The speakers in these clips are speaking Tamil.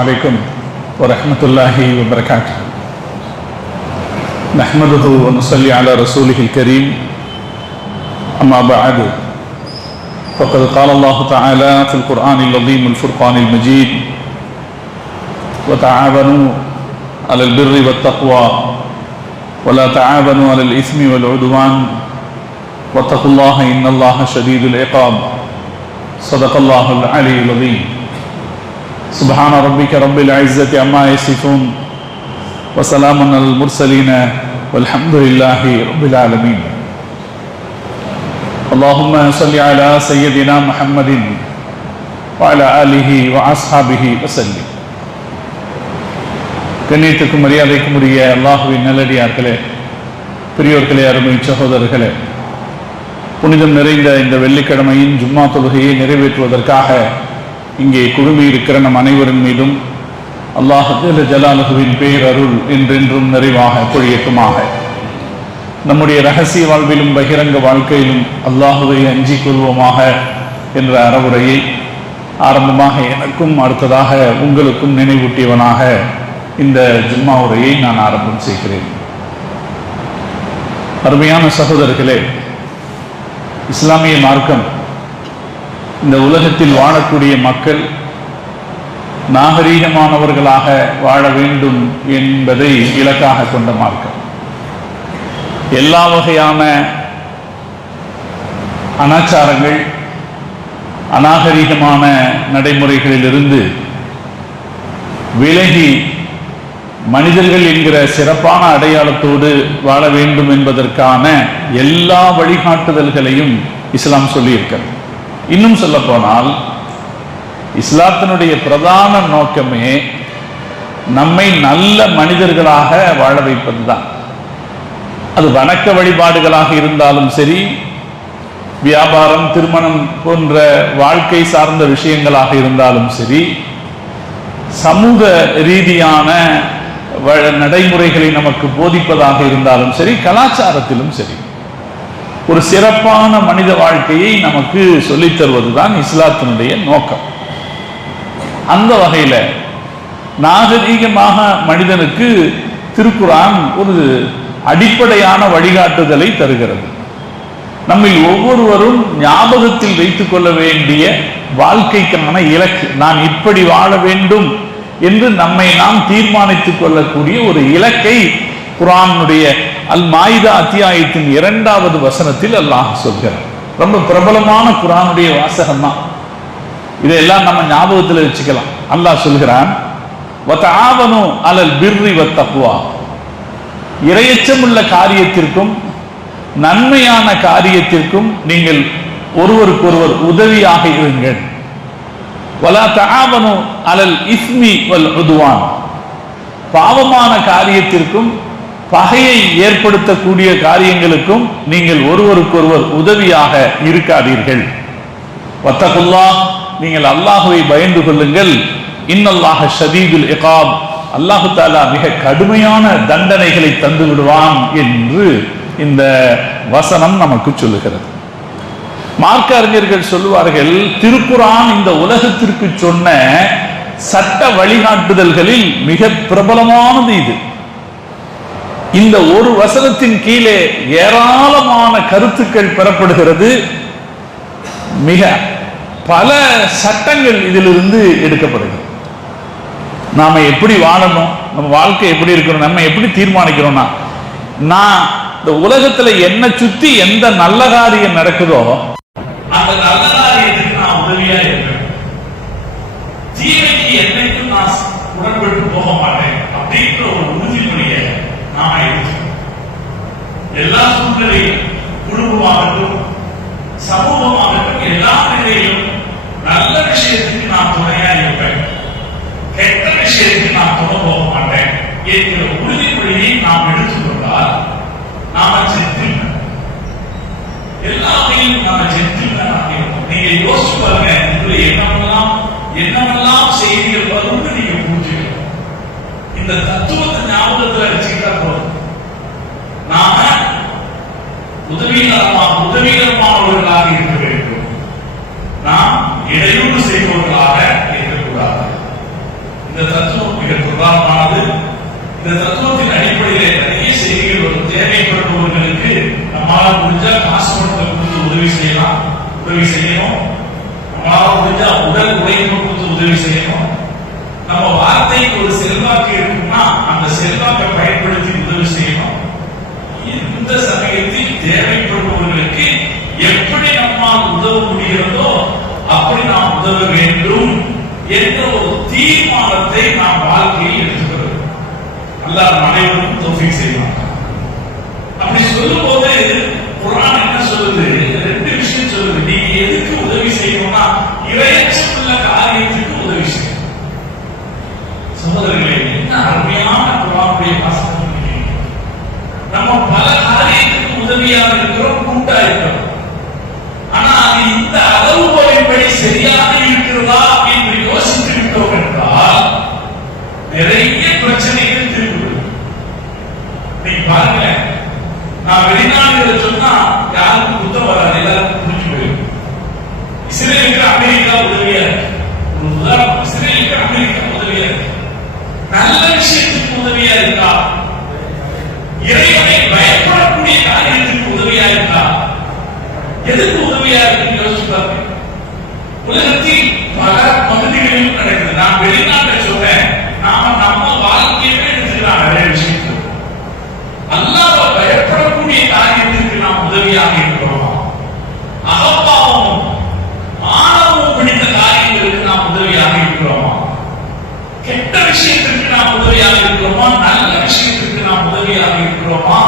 عليكم ورحمة الله وبركاته. نحمده ونصلي على رسوله الكريم. أما بعد، فقد قال الله تعالى في القرآن العظيم الفرقان المجيد: وتعاونوا على البر والتقوى ولا تعاونوا على الإثم والعدوان واتقوا الله إن الله شديد العقاب. صدق الله العلي العظيم. سبحان ربك رب العزة عما يصفون وسلام على المرسلين والحمد لله رب العالمين. اللهم صل على سيدنا محمد وعلى آله وأصحابه وسلم. கண்ணியத்துக்கும் மரியாதைக்கும் உரிய அல்லாஹுவின் நல்லடியார்களே, பெரியோர்களே, அருமை சகோதரர்களே, புனிதம் நிறைந்த இந்த வெள்ளிக்கிழமையின் ஜும்மா தொழுகையை நிறைவேற்றுவதற்காக இங்கே குழுமி இருக்கிற நம் அனைவரின் மீதும் அல்லாஹ் ஜல்ல ஜலாலுஹுவின் பேரருள் என்றென்றும் நிறைவாக பொழியட்டுமாக. நம்முடைய ரகசிய வாழ்விலும் பகிரங்க வாழ்க்கையிலும் அல்லாஹுவை அஞ்சிக் கொள்வோமாக என்ற அறவுரையை ஆரம்பமாக எனக்கும் அடுத்ததாக உங்களுக்கும் நினைவூட்டியவனாக இந்த ஜும்மா உரையை நான் ஆரம்பம் செய்கிறேன். அருமையான சகோதரர்களே, இஸ்லாமிய மார்க்கம் இந்த உலகத்தில் வாழக்கூடிய மக்கள் நாகரீகமானவர்களாக வாழ வேண்டும் என்பதை இலக்காக கொண்ட மார்க்கம். எல்லா வகையான அனாச்சாரங்கள், அநாகரீகமான நடைமுறைகளிலிருந்து விலகி மனிதர்கள் என்கிற சிறப்பான அடையாளத்தோடு வாழ வேண்டும் என்பதற்கான எல்லா வழிகாட்டுதல்களையும் இஸ்லாம் சொல்லியிருக்கிறது. இன்னும் சொல்ல போனால் இஸ்லாத்தினுடைய பிரதான நோக்கமே நம்மை நல்ல மனிதர்களாக வாழ வைப்பதுதான். அது வணக்க வழிபாடுகளாக இருந்தாலும் சரி, வியாபாரம், திருமணம் போன்ற வாழ்க்கை சார்ந்த விஷயங்களாக இருந்தாலும் சரி, சமூக ரீதியான நடைமுறைகளை நமக்கு போதிப்பதாக இருந்தாலும் சரி, கலாச்சாரத்திலும் சரி, ஒரு சிறப்பான மனித வாழ்க்கையை நமக்கு சொல்லித் தருவதுதான் இஸ்லாத்தினுடைய நோக்கம். அந்த வகையில நாகரீகமாக மனிதனுக்கு திருக்குர்ஆன் ஒரு அடிப்படையான வழிகாட்டுதலை தருகிறது. நம்மில் ஒவ்வொருவரும் ஞாபகத்தில் வைத்துக் கொள்ள வேண்டிய வாழ்க்கைக்கான இலக்கு, நான் இப்படி வாழ வேண்டும் என்று நம்மை நாம் தீர்மானித்துக் கொள்ளக்கூடிய ஒரு இலக்கை குர்ஆனுடைய அல் மாயிதா அத்தியாயத்தின் 2வது வசனத்தில் அல்லாஹ் சொல்கிறார். ரொம்ப பிரபலமான குர்ஆனுடைய வாசகம் தான். இதையெல்லாம் நம்ம ஞாபகத்தில் வச்சுக்கலாம். அல்லாஹ் சொல்கிறான், வதஆவனு அலல் பிர்ரி வத்தக்வா, இறையச்சமுள்ள காரியத்திற்கும் நன்மையான காரியத்திற்கும் நீங்கள் ஒருவருக்கொருவர் உதவியாக இருங்கள். வலா தஆவனு அலல் இஸ்மி வல் உத்வான், பாவமான காரியத்திற்கும் பகையை ஏற்படுத்தக்கூடிய காரியங்களுக்கும் நீங்கள் ஒருவருக்கொருவர் உதவியாக இருக்காதீர்கள். வத்தகுல்லாஹ், நீங்கள் அல்லாஹுவை பயந்து கொள்ளுங்கள். இன்னல்லாஹ ஷதீதுல் இகாப், அல்லாஹு தஆலா மிக கடுமையான தண்டனைகளை தந்து விடுவான் என்று இந்த வசனம் நமக்கு சொல்லுகிறது. மார்க்க அறிஞர்கள் சொல்லுவார்கள், திருக்குர்ஆன் இந்த உலகத்திற்கு சொன்ன சட்ட வழிகாட்டுதல்களில் மிக பிரபலமானது இது. இந்த ஒரு வசனத்தின் கீழே ஏராளமான கருத்துக்கள் பெறப்படுகிறது. மிக பல சட்டங்கள் இதிலிருந்து எடுக்கப்படுகிறது. நாம எப்படி வாழணும், நம்ம வாழ்க்கை எப்படி இருக்கணும், நம்ம எப்படி தீர்மானிக்கிறோம்னா, நான் இந்த உலகத்துல என்ன சுத்தி எந்த நல்ல காரியம் நடக்குதோ அந்த நல்ல காரியத்துக்கு நான் உதவியா இருக்கேன், தீமைக்கு என்னைக்கும் நான் உடன்பட்டு போக மாட்டேன் அப்படின்ற ஒரு உறுதிமொழியை நாம எடுத்துக்கணும். எல்லா சூழ்நிலையும், குடும்பமாகட்டும் சமூகமாகட்டும், எல்லா நிலையிலும் நல்ல விஷயத்துக்கு நான் துணையா இருப்பேன், கெட்ட விஷயத்துக்கு நான் துணை போக மாட்டேன் என்கிற உறுதிமொழியை நாம் எடுத்துக்கொண்டால் நாம ஜென்டில்மேன். எல்லாத்தையும் நாம ஜென்டில்மேன் ஆகிருக்கோம். நீங்க யோசிச்சு பாருங்க, இதுல என்னமெல்லாம் செய்திகள் வரும்னு நீங்க புரிஞ்சுக்கணும். இந்த தத்துவத்தை ஞாபகத்தில் வச்சுக்கிட்டா போதும். நாம உதவிகரமானவர்களாக இருக்க வேண்டும். நாம் இடையூறு செய்பவர்களாக இருக்கக்கூடாது. இந்த தத்துவம் மிக பிரதானமானது. இந்த தத்துவத்தின் அடிப்படையிலே நிறைய செய்திகள் வரும். தேவைப்படுபவர்களுக்கு நம்மளால முடிஞ்சா காசு பணத்தை கொடுத்து உதவி செய்யலாம், உதவி செய்யணும். நம்மளால முடிஞ்சா உடல் உழைப்பு கொடுத்து உதவி செய்யணும். நம்ம வார்த்தைக்கு ஒரு செல்வாக்கு இருக்குன்னா அந்த செல்வாக்கை பயன்படுத்தி உதவி செய்யணும். இந்த சமயத்தில் தேவைப்படுபவர்களுக்கு எப்படி நம்மால் உதவ முடிகிறதோ அப்படி நாம் உதவ வேண்டும் என்ற ஒரு தீர்மானத்தை நாம் வாழ்க்கையில் எடுத்துக்கிறோம். அல்லாஹ் அனைவருக்கும் தௌஃபீக் செய்வான். அப்படி சொல்லும் போது குர்ஆன் என்ன சொல்லுது? ரெண்டு விஷயம் சொல்லுது. நீங்க எதுக்கு உதவி செய்யணும்னா இறையச்சமுள்ள காரியத்துக்கு உதவி செய்யணும். சகோதரர்களே, என்ன அருமையான குர்ஆனுடைய வாசகம். நம்ம பல காரியத்துக்கு உதவியாக இருக்கிறோம், கூட்டா இருக்கிறோம். ஆனா அது இந்த அளவுகோலின்படி சரியாக இருக்கிறதா என்று யோசித்து விட்டோம் என்றால் நிறைய பிரச்சனைகள் திரும்பும். நீங்க பாருங்க, நான் வெளிநாடுகள் சொன்னா யாருக்கும் குத்தம் வராது, எல்லாருக்கும் புரிஞ்சு போயிடும். இஸ்ரேலுக்கு அமெரிக்கா உதவியா இருக்கு. ஒரு உதாரணம், இஸ்ரேலுக்கு அமெரிக்கா உதவியா இருக்கு. நல்ல விஷயத்துக்கு உதவியா இருக்கா? இறைவனை பயப்படக்கூடிய காரியத்துக்கு உதவியா இருக்கா? எதுக்கு உதவியா இருக்குன்னு யோசிச்சு பாருங்க. உலகத்தில் பல பகுதிகளிலும் நடக்குது. நான் வெளிநாட்டை சொல்றேன், நாம நம்ம வாழ்க்கையவே எடுத்துக்கலாம். நிறைய விஷயங்கள் அல்லாஹ்வை பயப்படக்கூடிய காரியத்திற்கு நாம் உதவியாக இருக்கிறோமா? அகப்பாவும் ஆணவமும் பிடித்த காரியங்களுக்கு நாம் உதவியாக இருக்கிறோமா? கெட்ட விஷயத்திற்கு நாம் உதவியாக இருக்கிறோமா? நல்ல விஷயத்திற்கு நாம் உதவியாக இருக்கிறோமா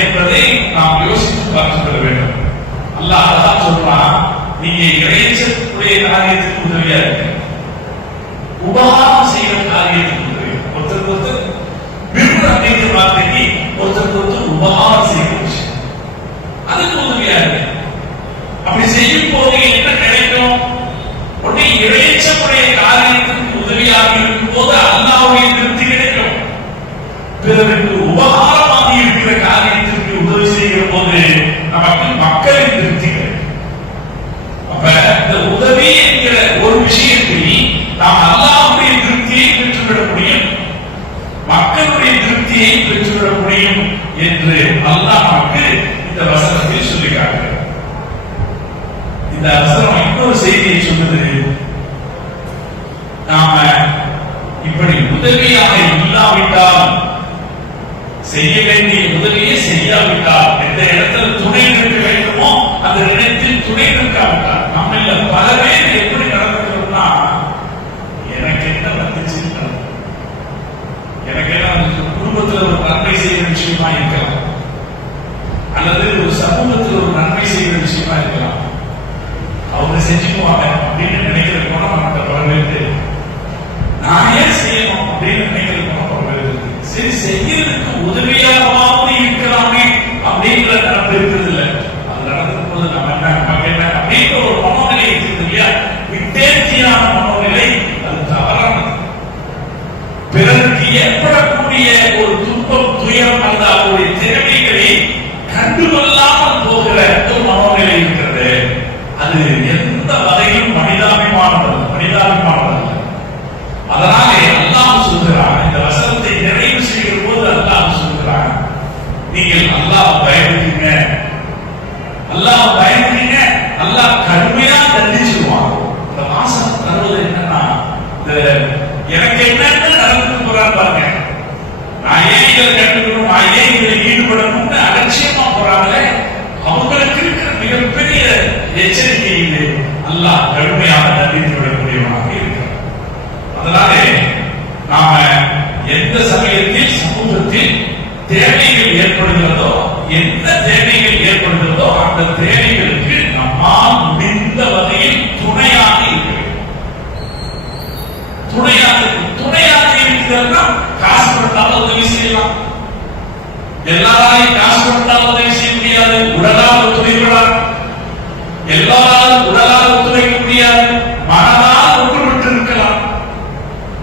என்பதை நாம் யோசித்து பார்த்துக் வேண்டும். அல்லாஹ் அதான் சொல்றான், நீங்க இறைச்சக்கூடிய காரியத்துக்கு உதவியா இருக்கு, உபகாரம் செய்கிற காரியத்துக்கு உதவி. ஒருத்தருக்கு ஒருத்தர் விரும்புற அப்படிங்கிற வார்த்தைக்கு ஒருத்தருக்கு ஒருத்தர் உபகாரம் செய்கிற விஷயம், அதுக்கு உதவியா இருக்கு. அப்படி செய்யும் போது என்ன கிடைக்கும்? உடனே இறைச்சக்கூடிய காரியத்துக்கு உதவியாக இருக்கும் போது அல்லாஹ்வுடைய திருப்தி கிடைக்கும். பிறருக்கு உபகாரமாக இருக்கிற காரியத்திற்கு உதவி செய்கிற போது நமக்கு மக்களின் திருப்தி கிடைக்கும். அப்ப இந்த உதவி என்கிற ஒரு விஷயத்தில் நாம் அல்லாஹ்வுடைய திருப்தியை பெற்றுவிட முடியும், மக்களுடைய திருப்தியை பெற்றுவிட முடியும் என்று அல்லாஹ் நமக்கு இந்த வசனத்தில் சொல்லி காட்டுகிறார். இந்த வசனம் இன்னொரு செய்தியை சொல்லுது. நாம இப்படி உதவியாக இல்லாவிட்டால், செய்ய வேண்டிய உதவியை செய்யாவிட்டால், எந்த இடத்துல துணை நிற்க வேண்டுமோ அந்த இடத்தில் துணை நிற்காவிட்டால், நம்ம இல்ல பல பேர் எப்படி நடந்துக்கிறோம்னா, எனக்கு என்ன வந்துச்சு, எனக்கு என்ன வந்துச்சு, குடும்பத்தில் ஒரு நன்மை செய்கிற விஷயமா இருக்கலாம், அல்லது ஒரு சமூகத்தில் ஒரு நன்மை செய்கிற விஷயமா இருக்கலாம். அவங்க செஞ்சுக்குவாங்க அப்படின்னு நினைக்கிற குணம் நமக்கு பல பேருக்கு. நான் ஏன் செய்யணும் அப்படின்னு நினைக்கிற குணம் பல பேருக்கு. சரி, செய்யறதுக்கு உதவியாகவாவது இருக்கலாமே அப்படிங்கிற நினைப்பு இருக்கிறது இல்லை. அது நடக்கும் போது நம்ம என்ன நமக்கு என்ன அப்படின்ற ஒரு மனோநிலை இருக்குது இல்லையா? வித்தேர்த்தியான மனோநிலை, அது தவறானது. பிறருக்கு ஏற்படக்கூடிய ஒரு துன்பம், துயரம் அல்ல அவருடைய திறமைகளை கண்டுகொள்ளாமல் போகிற ஒரு மனோநிலை இருக்கிறது. அது எந்த வகையிலும் மனிதாபிமானது, மனிதாபிமானது. அதனாலே அல்லாஹ் சொல்கிறான், இந்த வசனத்தை நிறைவு செய்கிற போது அல்லாஹ் சொல்கிறான், நீங்கள் அல்லாஹ் பயப்படுங்க, அல்லாஹ் பயப்படுங்க, அல்லாஹ் கடுமையா தண்டிச்சுடுவான். இந்த வாசனம் தருவது என்னன்னா, எனக்கு என்னன்னு நடந்து போறான்னு பாருங்க, நான் ஏன் இதை கண்டுக்கணும், நான் ஏன் இதில் ஈடுபடணும்னு அலட்சியமா போறாங்களே, அவங்களுக்கு இருக்கிற மிகப்பெரிய எச்சரிக்கை இது. அல்லாஹ் கடுமையாக தண்டித்து விடக்கூடியவனாக இருக்கிறார். அதனாலே நாம எந்த சமயத்தில் சமூகத்தில் தேவைகள் ஏற்படுகிறதோ, எந்த தேவைகள் ஏற்படுகிறதோ அந்த தேவைகளுக்கு நம்மால் முடிந்த வகையில் துணையாக இருக்க வேண்டும். துணையாக இருக்கிறதுனா காசு கொடுத்தாலும் உதவி செய்யலாம். எல்லாரையும் காசு கொடுத்தாலும் உதவி செய்ய முடியாது, உடலால் ஒத்துழைக்கலாம். எல்லாராலும் உடலால் ஒத்துழைக்க முடியாது, மனதால் ஒன்றுபட்டு இருக்கலாம்,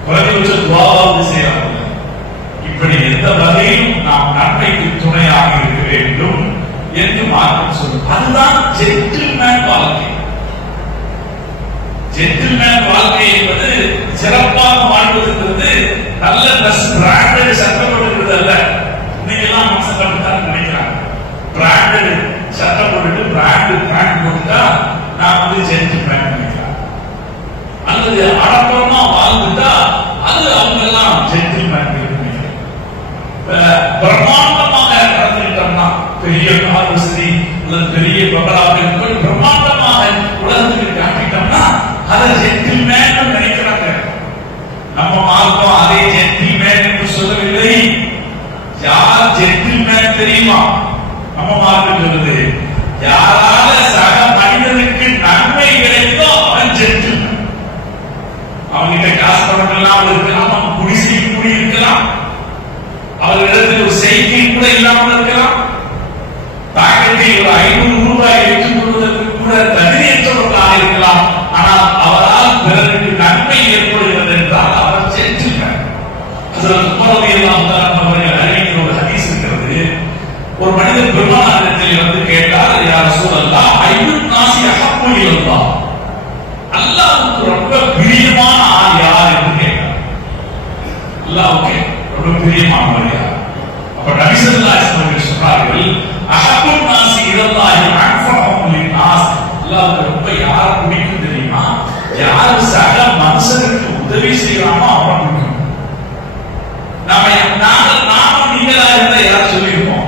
குறைந்தபட்ச துவாவாவது செய்யலாம். இப்படி எந்த வகையிலும் நாம் நன்மைக்கு துணையாக இருக்க வேண்டும் என்று மார்க்கம் சொல்லும். அதுதான் ஜென்டில்மேன் வாழ்க்கை. ஜென்டில்மேன் வாழ்க்கை என்பது சிறப்பாக வாழ்வதுங்கிறது நல்ல பிராண்டட் சட்டம் போடுறது அல்ல. இன்னைக்கு எல்லாம் மனுஷன் தான் நினைக்கிறாங்க, பிராண்டட் சட்டம் போட்டுட்டு பிராண்ட் போட்டுட்டா நான் வந்து ஜெயிச்சு பிராண்ட் நினைக்கிறேன், அல்லது அடப்பமா வாழ்ந்துட்டா அது அவங்க எல்லாம் ஜெயிச்சு பிராண்ட் நினைக்கிறேன். பிரம்மாண்டமாக நடந்துட்டோம்னா பெரிய கார் வசதி அல்லது பெரிய பங்களாக்கள் பிரம்மாண்டமாக உலகத்துக்கு காட்டிட்டோம்னா அதை ஜென்டில்மேன் நினைக்கிறாங்க. நம்ம மார்க்கம் அதே ஜென்டில்மேன் என்று சொல்லவில்லை. யார் ஜென்டில்மேன் தெரியுமா? நம்ம மார்க்கம் சொல்லுது, யாரால சக மனிதனுக்கு நன்மை கிடைத்தோ அவன் ஜென்டில்மேன். அவன்கிட்ட காசு பணம் இருக்கலாம், அவன் குடிசையில் கூடி இருக்கலாம், அவர்களிடத்தில் ஒரு செய்கை கூட இல்லாமல் இருக்கலாம், பாக்கெட்டில் ஒரு 500 ரூபாய் வைத்துக் கொள்வதற்கு கூட தகுதியற்றவர்களாக இருக்கலாம். ஆனால் அவரால் பிறருக்கு நன்மை ஏற்படுகிறது என்றால் அவர் ஜென்டில்மேன். அவர்கள் அறிவிக்கிற ஒரு ஹதீஸ் இருக்கிறது. ஒரு மனிதர் பெருமானாரிடத்தில் வந்து கேட்டார், யா ரசூலல்லாஹ் ஐயுன் நாஸி அஹப்பு இலல்லாஹ், அல்லாஹ்வுக்கு ரொம்ப பிரியமான ஆள் யார் என்று கேட்டார். அல்லாஹ்வுக்கு ரொம்ப பிரியமானவர் யார்? அப்ப நபி ஸல்லல்லாஹு அலைஹி வஸல்லம் சொன்னார்கள், அஹப்புன் நாஸி இலல்லாஹி அன்ஃபஹும் லின்னாஸ். அல்லாஹ்வுக்கு ரொம்ப யார் பிடிக்கும் தெரியுமா? யார் சக மனுஷனுக்கு உதவி செய்யறாமோ அவன் பிடிக்கும். நாம நீங்களா இருந்தா யாரும் சொல்லியிருப்போம்.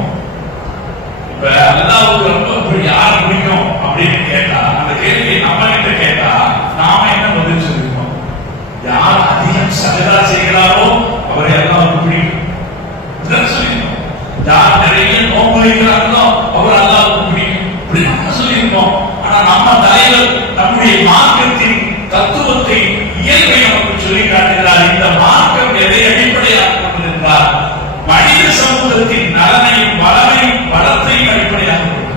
இப்ப அல்லாஹ்வுக்கு ரொம்ப யார் பிடிக்கும் அப்படின்னு கேட்டா, அந்த கேள்வியை நம்ம கிட்ட கேட்டா நாம என்ன பதில் சொல்லியிருப்போம்? யார் அதிகம் சகதா செய்கிறாரோ அவரை அல்லாஹ்வுக்கு பிடிக்கும் சொல்லியிருப்போம். யார் நிறைய நோன்பு வைக்கிறார்களோ அவர் அல்லாஹ்வுக்கு பிடிக்கும் இப்படி நம்ம சொல்லியிருப்போம். ஆனா நம்ம தலைவர் நம்முடைய மார்க்கத்தின் தத்துவத்தை இயல்பை நமக்கு சொல்லி காட்டுகிறார். இந்த மார்க்கம் எதை அடிப்படையாக கொண்டிருக்கிறார்? மனித சமூகத்தின் நலனையும் வளத்தையும் அடிப்படையாக கொண்டது.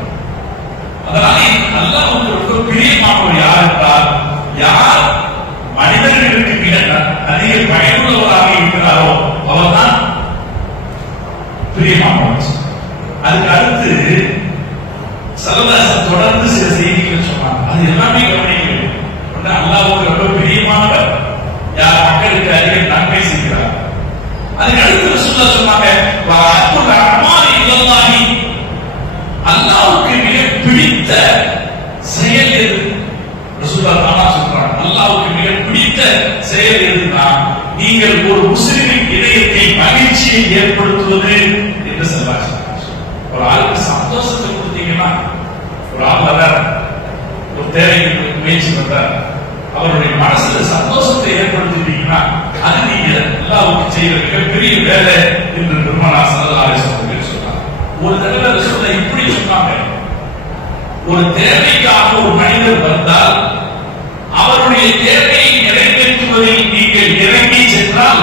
அதனால அல்லாஹ்வுக்கு ரொம்ப பிரியமானவர் யார் என்றால், யார் மனிதர்களுக்கு மிக அதிக பயனுள்ளவராக இருக்கிறாரோ அவர்தான் பிரியமானவர். அதுக்கு அடுத்து சல்லல்லாஹு தொடர்ந்து சில செய்திகள் சொன்னாங்க. அது எல்லாமே கவனிக்க வேண்டும். அல்லாஹ்வுக்கு ரொம்ப பிரியமானவர் யார்? மக்களுக்கு அதிக நன்மை செய்கிறார். அதுக்கு அடுத்து ரசூலுல்லாஹ் சொன்னாங்க, வஅத்துல் அமாலி இலல்லாஹி, அல்லாஹ்வுக்கு மிக பிடித்த செயல் எது? ரசூலுல்லாஹ் தானா சொல்றாங்க, அல்லாஹ்வுக்கு மிக பிடித்த செயல் எதுனா நீங்கள் ஒரு முஸ்லிமின் இதயத்தை மகிழ்ச்சியை ஏற்படுத்துவது என்று சொல்றாங்க. ஒரு ஆளுக்கு சந்தோஷத்தை கொடுத்தீங்கன்னா, ஒரு ஆள் ஒரு தேவைக்கு முயற்சி பண்றார், அவருடைய மனசுல சந்தோஷத்தை ஏற்படுத்திட்டீங்கன்னா அது நீங்க அல்லாஹ்வுக்கு செய்யற மிகப்பெரிய வேலை என்று பெருமானார் ஸல்லல்லாஹு அலைஹி வஸல்லம் சொன்னார். ஒரு தடவை ரசூலுல்லாஹ் இப்படி சொன்னாங்க, ஒரு தேவைக்காக ஒரு மனிதர் வந்தால் அவருடைய தேவையை நிறைவேற்றுவதில் நீங்கள் இறங்கி சென்றால்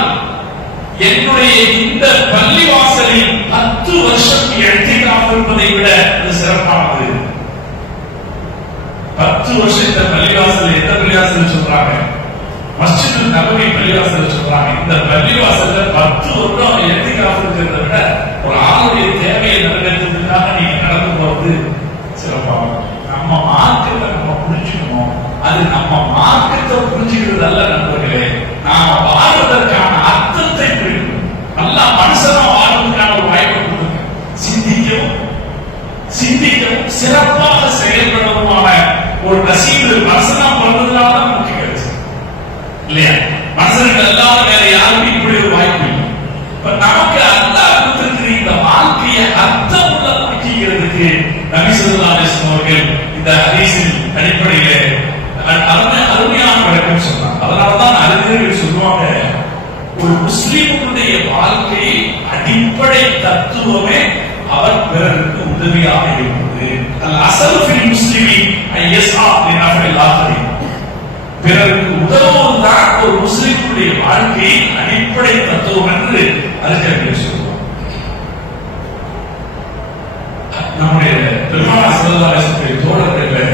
என்னுடைய இந்த பள்ளிவாசலில் 10 வருஷம் இஅ்திகாஃப் இருப்பதை விட அது சிறப்பானது. 10 வருஷம் இந்த பள்ளிவாசல் எந்த பள்ளிவாசல் சொல்றாங்க? மஸ்ஜிதுல் நபவி பள்ளிவாசல் சொல்றாங்க. இந்த பள்ளிவாசல்ல 10 வருடம் இஅ்திகாஃப் இருக்கிறத விட ஒரு ஆளுடைய தேவையை நிறைவேற்றுவதற்காக நீங்க நடந்து போறது சிறப்பானது. நம்ம மார்க்கத்தை நம்ம புரிஞ்சுக்கணும். அது நம்ம மார்க்கத்தை புரிஞ்சுக்கிறது அல்ல நண்பர்களே, நாம வாழ்வதற்கான அர்த்தத்தை புரியும். நல்லா மனுஷனா வாழ்வதற்கான ஒரு வாய்ப்பு கொடுத்துருக்க, சிந்திக்கவும் சிறப்பாக செயல்படவுமான ஒரு நசீபு மனுஷனா பிறந்ததுனால தான் நமக்கு கிடைச்சு இல்லையா? மனுஷனுக்கு அல்லாத வேற யாருக்கும் இப்படி ஒரு வாய்ப்பு இல்லை. இப்ப நமக்கு அல்லாஹ் கொடுத்திருக்கிற இந்த வாழ்க்கையை அர்த்தம் உள்ள ஆக்கிக்கிறதுக்கு நபி ஸல்லல்லாஹு அலைஹி வஸல்லம் அவர்கள் இந்த ஹதீஸின் அடிப்படையிலே அருமையான விளக்கம் சொன்னாங்க. அதனாலதான் அறிஞர்கள் சொல்லுவாங்க, ஒரு முஸ்லிமுடைய வாழ்க்கை அடிப்படை தத்துவமே அவர் பிறருக்கு உதவியாக இருப்பது. அல்-அஸல் முஸ்லிமி ஐயஸ்ஆ லினஃபில் ஆகிரின், பிறருக்கு உதவுவதுதான் ஒரு முஸ்லிமுடைய வாழ்க்கை அடிப்படை தத்துவம் என்று அறிஞர்கள் சொல்லுவாங்க. நம்முடைய பெருமானார் ஸல்லல்லாஹு அலைஹி வஸல்லம் தோழர்கள்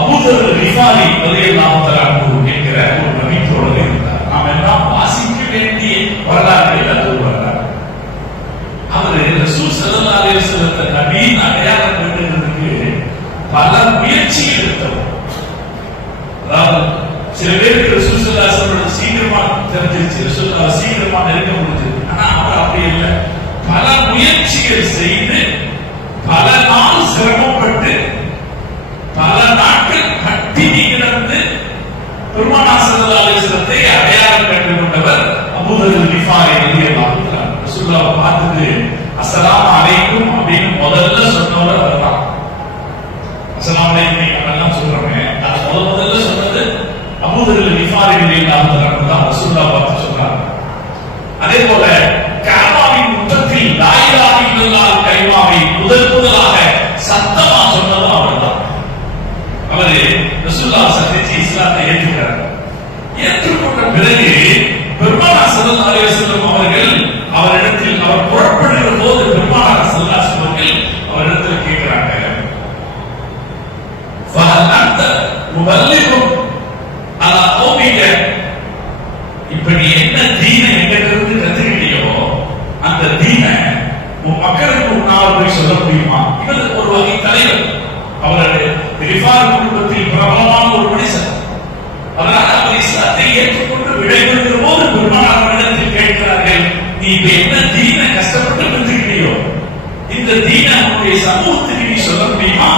அபூதர் ரிஃபாரி ரலியல்லாஹு தஆலா என்கிற ஒரு நபி தோழர் இருந்தார். நாம் எல்லாம் வாசிக்க வேண்டிய வரலாறு அது ஒரு வரலாறு. அவர் ரசூல் ஸல்லல்லாஹு அலைஹி வஸல்லம் நபியின் அடையாளம் பெறுவதற்கு பல முயற்சிகள் எடுத்தவர். அதாவது சில பேருக்கு ரசூல் ஸல்லல்லாஹு ரசூலுல்லாஹ் சீக்கிரமா நெருங்க முடிஞ்சது. ஆனா அவர் அப்படி இல்லை. பல முயற்சிகள் செய்து பல நாள் சிரமப்பட்டு பல நாட்கள் பட்டினி கிடந்து பெருமானார் ஸல்லல்லாஹு அலைஹி வஸல்லத்தை அடையாளம் கண்டு கொண்டவர் அபூ தர் கிஃபாரி ரலியல்லாஹு தஆலா. ரசூலுல்லாஹ் பார்த்துட்டு அஸ்ஸலாமு அலைக்கும் அப்படின்னு முதல்ல சொன்னவர் அவர்தான். அஸ்ஸலாமு அலைக்கும் நம்ம சொல்றோமே, அது முதல்ல சொன்னது அபூ தர் கிஃபாரி ரலியல்லாஹு தஆலா தான் ரசூலுல்லாஹ் பார்த்து சொன்னார். அதே போல கஅபாவின் முற்றத்தில் லா இலாஹா இல்லல்லாஹ் கலிமாவை முதலாக சத்தமா சொன்னது அவர்தான். அவரு ரசூலுல்லாஹ் சத்தியத்தை இஸ்லாத்தை ஏற்றுக்கிறார். ஏற்றுக்கொண்ட பிறகு பெருமானார் ஸல்லல்லாஹு அலைஹி வஸல்லம் அவர்கள் அவரிடத்தில் அவர் புறப்படுகிற போது பெருமானார் ஸல்லல்லாஹு அலைஹி வஸல்லம் அவர்கள் அவரிடத்தில் கேட்கிறாங்க, ஃபஹல் அன்த முபல்லிகும் அலா கௌமிக, இப்ப நீ என்ன தீனை எங்கிட்ட இருந்து கத்துக்கிட்டியோ அந்த தீனை உன் மக்களுக்கு உன்னால் போய் சொல்ல முடியுமா? இவர் ஒரு வகை தலைவர், அவருடைய கிஃபார் குடும்பத்தில் பிரபலமான ஒரு மனுஷன். அதனால அவர் இஸ்லாத்தை ஏற்றுக்கொண்டு விடைபெறுகிற போது பெருமானாரிடத்தில் கேட்கிறார்கள், நீ இப்ப என்ன தீனை கஷ்டப்பட்டு கத்துக்கிட்டியோ இந்த தீனை உன்னுடைய சமூகத்துக்கு நீ சொல்ல முடியுமா?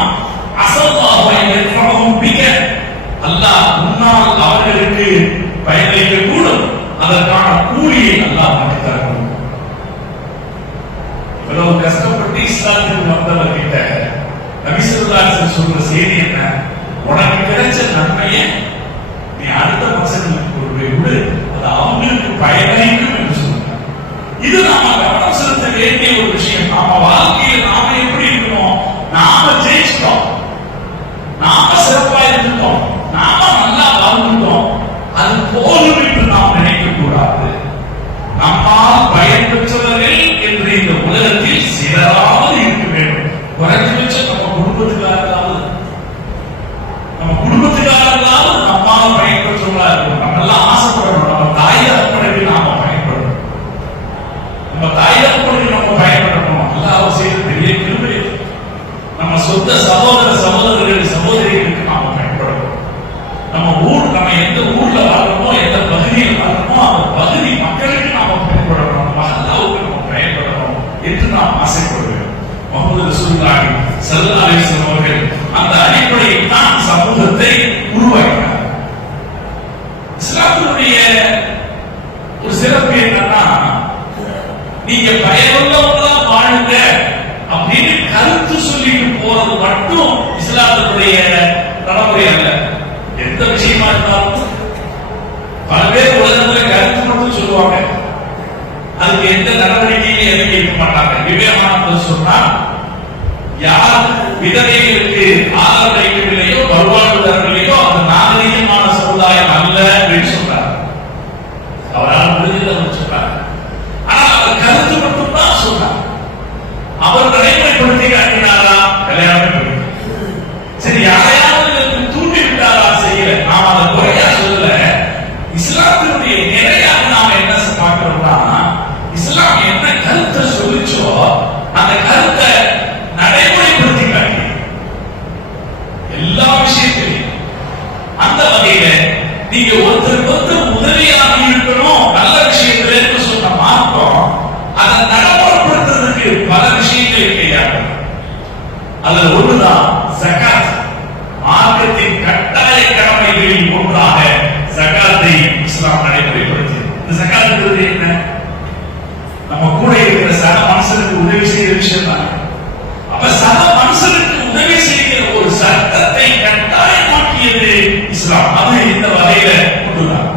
அஸல்லாஹு அன் யர்ஃபஅஹும் பிக, அல்லாஹ் முன்னால் அவர்களுக்கு பயனளிக்க கூடும், அதற்கான கூலியை அல்லாஹ் நமக்கு தரணும். இவ்வளவு கஷ்டப்பட்டு இஸ்லாத்துக்கு வந்தவர்கிட்ட நபி ஸல்லல்லாஹு அலைஹி வஸல்லம் சொல்ற செய்தி என்ன? உனக்கு கிடைச்ச நன்மையை நீ அடுத்த பசங்களுக்கு கொண்டு விடு, அது அவங்களுக்கு பயனளிக்கும் என்று சொல்றாங்க. இது நாம கவனம் செலுத்த வேண்டிய ஒரு விஷயம். நாம வாழ்க்கையில் நாம எப்படி இருக்கணும்? நாம ஜெயிச்சிட்டோம், நாம சிறப்பா இருந்துட்டோம், நாம நல்லா வாழ்ந்துட்டோம், அது போதும் என்று நாம் நினைக்க கூடாது. நம்மால் பயன் பெற்றவர்கள் என்று இந்த உலகத்தில் சிலராவது இருக்க வேண்டும். குறைஞ்சபட்சம் நம்ம குடும்பத்துக்காரர்களாவது நம்மால் பயன் பெற்றவர்களா இருக்கும். நம்ம எல்லாம் ஆசைப்படணும், நம்ம தாய் தகப்பனுக்கு நாம பயன்படணும், நம்ம தாய் தகப்பனுக்கு நம்ம பயன்படணும். அல்லாஹ் செய்த பெரிய கிருபை. நம்ம சொந்த சகோதரர்கள் சகோதரிகளுக்கு நாம பயன்படணும். நம்ம ஊர், நம்ம எந்த ஊர்ல வாழ்றோமோ, எந்த பகுதியில் வாழ்றோமோ அந்த பகுதி மக்களுக்கு நாம பயன்படணும், அல்லாஹ்வுக்கு நம்ம பயன்படணும் என்று நாம் ஆசைப்படுவோம். முஹம்மது ரசூலுல்லாஹி ஸல்லல்லாஹு அலைஹி வஸல்லம் அவர்கள் அந்த அடிப்படையில் தான் சமூகத்தை உருவாக்கினார். இஸ்லாத்தினுடைய ஒரு சிறப்பு என்னன்னா, நீங்க பயனுள்ளவங்களா வாழுங்க அப்படின்னு கருத்து சொல்லிட்டு போறது மட்டும் இஸ்லாத்தினுடைய நடைமுறை அல்ல. எந்த விஷயமா இருந்தாலும் பல பேர் உலகத்துல கருத்து மட்டும் சொல்லுவாங்க, அதுக்கு எந்த நடவடிக்கையும் எதுவும் இருக்க மாட்டாங்க. விவேகானந்தர் சொன்னா, யார் விதவைகளுக்கு ஆதரவு அளிக்கவில்லையோ வருவாழ்வுதாரர்களையோ அது நாகரீகமான சமுதாயம் அல்ல அப்படின்னு சொல்றார். அவரால் முடிஞ்சது அவர் சொல்றார். ஆனா அவர் கருத்து மட்டும் தான் சொன்னார். அவர் நடைமுறைப்படுத்தி காட்டினாரா? கல்யாணம் பண்ணி சரி, யாரையாவது தூண்டி விட்டாரா? செய்யல. நாம் அதை குறையா சொல்லல. இஸ்லாத்தினுடைய நிறையாக நாம் என்ன பார்க்கிறோம்னா, இஸ்லாம் என்ன கருத்தை சொல்லிச்சோ அந்த கருத்தை நடைமுறைப்படுத்தி காட்டி எல்லா விஷயத்திலையும். அந்த வகையில நீங்க ஒருத்தருக்கு உதவியாக இருக்கணும் நல்ல விஷயத்துல சொன்ன மார்க்கம் அதை நடைமுறைப்படுத்துறதுக்கு பல விஷயங்களை கையாளும். அதுல ஒண்ணுதான் ஜகாத். மார்க்கத்தின் கட்டாய கடமைகளில் ஒன்றாக ஜகாத்தை இஸ்லாம் நடைமுறைப்படுத்தியது. இந்த ஜகாத் என்ன? நம்ம கூட இருக்கிற சக மனுஷனுக்கு உதவி செய்கிற விஷயம் தான். அப்ப சக மனுஷனுக்கு உதவி செய்கிற ஒரு சட்டத்தை கட்டாயமாக்கியது இஸ்லாம். அது இந்த வகையில கொண்டுதான்.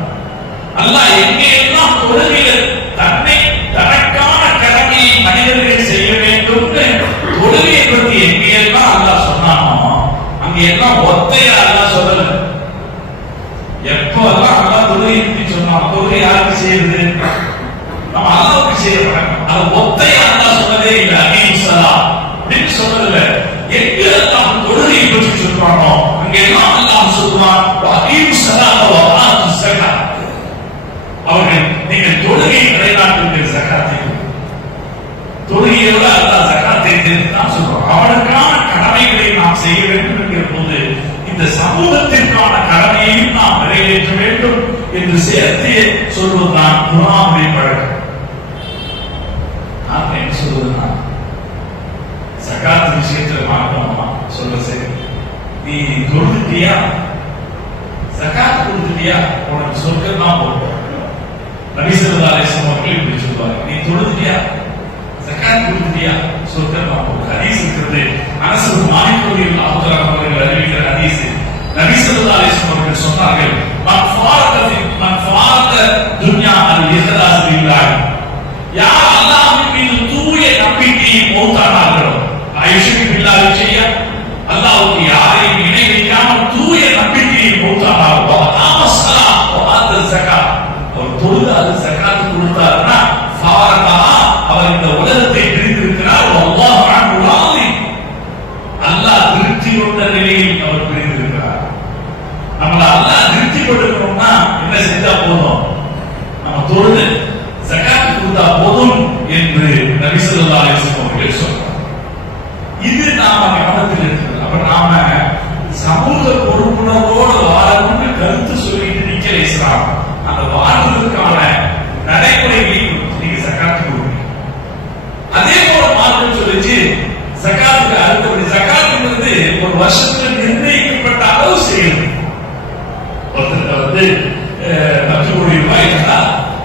அல்லாஹ் எங்கெல்லாம் தொழுகையில் தனக்கான கடமையை மனிதர்கள் செய்ய வேண்டும் தொழுகையை பற்றி எங்கெல்லாம் அல்லாஹ் சொன்னானோ அங்க எல்லாம் ஒத்தையா அல்லாஹ் சொல்லல. எப்பெல்லாம் அல்லாஹ் தொழுகையை பற்றி சொன்னான், தொழுகை யாருக்கு செய்யுது? நம்ம அல்லாஹ்வுக்கு செய்யறாங்க. அது ஒத்தையா அல்லாஹ் சொன்னதே இல்லை. அகீம்சலா அப்படின்னு சொன்னதில்லை. எங்க அல்லாஹ் தொழுகையை பற்றி சொல்றானோ அங்க எல்லாம் அல்லாஹ் சொல்றான், அகீம்சலா வஆத்து ஸகாத். அவர்கள் நீங்கள் தொழுகையை நிலைநாட்டுங்கள், ஸகாத்தை தொழுகையோட அல்லாஹ் ஸகாத்தை தான் சொல்றான். அவனுக்கான கடமைகளை நாம் செய்ய வேண்டும் என்கிற போது இந்த சமூகத்திற்கான கடமையையும் நாம் நிறைவேற்ற வேண்டும் என்று சேர்த்து சொல்வதுதான் குர்ஆனுடைய பழக்கம். நான் என்ன சொல்வதுன்னா, ஜகாத் விஷயத்தில் மாற்றமா சொல்ல சரி, நீ தொழுதுட்டியா, ஜகாத் கொடுத்துட்டியா, உனக்கு சொர்க்கம் தான் போகும். நபி ஸல்லல்லாஹு அலைஹி வஸல்லம் அவர்கள் இப்படி சொல்வாங்க, நீ தொழுதுட்டியா, ஜகாத் கொடுத்துட்டியா, சொர்க்கம் தான் போகும். ஹதீஸ் இருக்கிறது, அனஸ் பின் மாலிக் ரலியல்லாஹு தஆலா அவர்கள் அறிவிக்கிற ஹதீஸ். நபி ஸல்லல்லாஹு அலைஹி வஸல்லம் அவர்கள் சொன்னார்கள், மன் ஃபாரத துன்யா அல் இஹ்லாஸ் பில்லாஹ், யார் அல்லாஹ்வின் மீது தூய நம்பிக்கையை மௌத்தானார்களோ, ஆயிஷா பில்லாஹ் செய்ய அல்லாஹ்வுக்கு யாரையும் இணை வைக்காமல் தூய நம்பிக்கையை மௌத்தானார்களோ, ஆமஸ்ஸலா வஆத ஸகாத், அவர் தொழுதால் ஸகாத் கொடுத்தார்னா ஃபாரதா, அவர் இந்த உலகத்தை பிரிந்திருக்கிறார். அல்லாஹ் அன்ஹு ராதி, அல்லாஹ் திருப்தி கொண்ட நிலையில் அவர் பிரிந்திருக்கிறார். நம்மள அல்லாஹ் திருப்தி கொடுக்கணும்னா என்ன செஞ்சா போதும், நம்ம தொழுது ஜகாத் கொடுத்தா போதும் என்று நபி ஸல்லல்லாஹு அலைஹி வஸல்லம் அவர்கள் சொன்னார். இது நாம கவனத்தில் இருக்கிறது. அப்ப நாம சமூக பொறுப்புணர்வோடு வாழணும்னு கருத்து சொல்லிட்டு நிக்கிற இஸ்லாம், அந்த வாழ்வதற்கான நடைமுறைகளை நீங்க ஜகாத் கொடுங்க. அதே போல மார்க்கம் சொல்லிச்சு, ஜகாத்துக்கு அடுத்தபடி ஜகாத்ங்கிறது ஒரு வருஷத்துல நிர்ணயிக்கப்பட்ட அளவு செய்யணும். ஒருத்தர் 10 கோடி ரூபாய்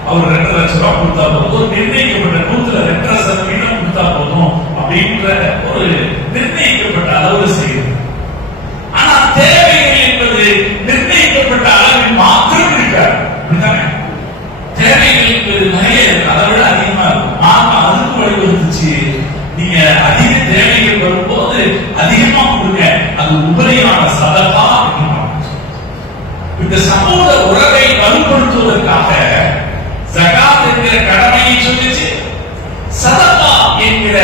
அவர் 2 லட்சம் ரூபாய் கொடுத்தா போதும், ஒரு நிர்ணயிக்கப்பட்ட 2.5% கொடுத்தா போதும் அப்படின்ற ஒரு நிர்ணயிக்கப்பட்ட அளவு செய்யுது. ஆனா தேவைகள் என்பது நிர்ணயிக்கப்பட்ட அளவில் மாத்திரம் இருக்காது. தேவைகள் என்பது நிறைய அதை விட அதிகமா இருக்கும். ஆனா அதுக்கு வழிவகுத்துச்சு, நீங்க அதிக தேவைகள் வரும்போது அதிகமா கொடுங்க, அது உபரியான சதகா. இந்த சமூக உறவை வலுப்படுத்துவதற்காக ஜகாத் என்கிற கடமையை சொல்லிச்சு, சதகா என்கிற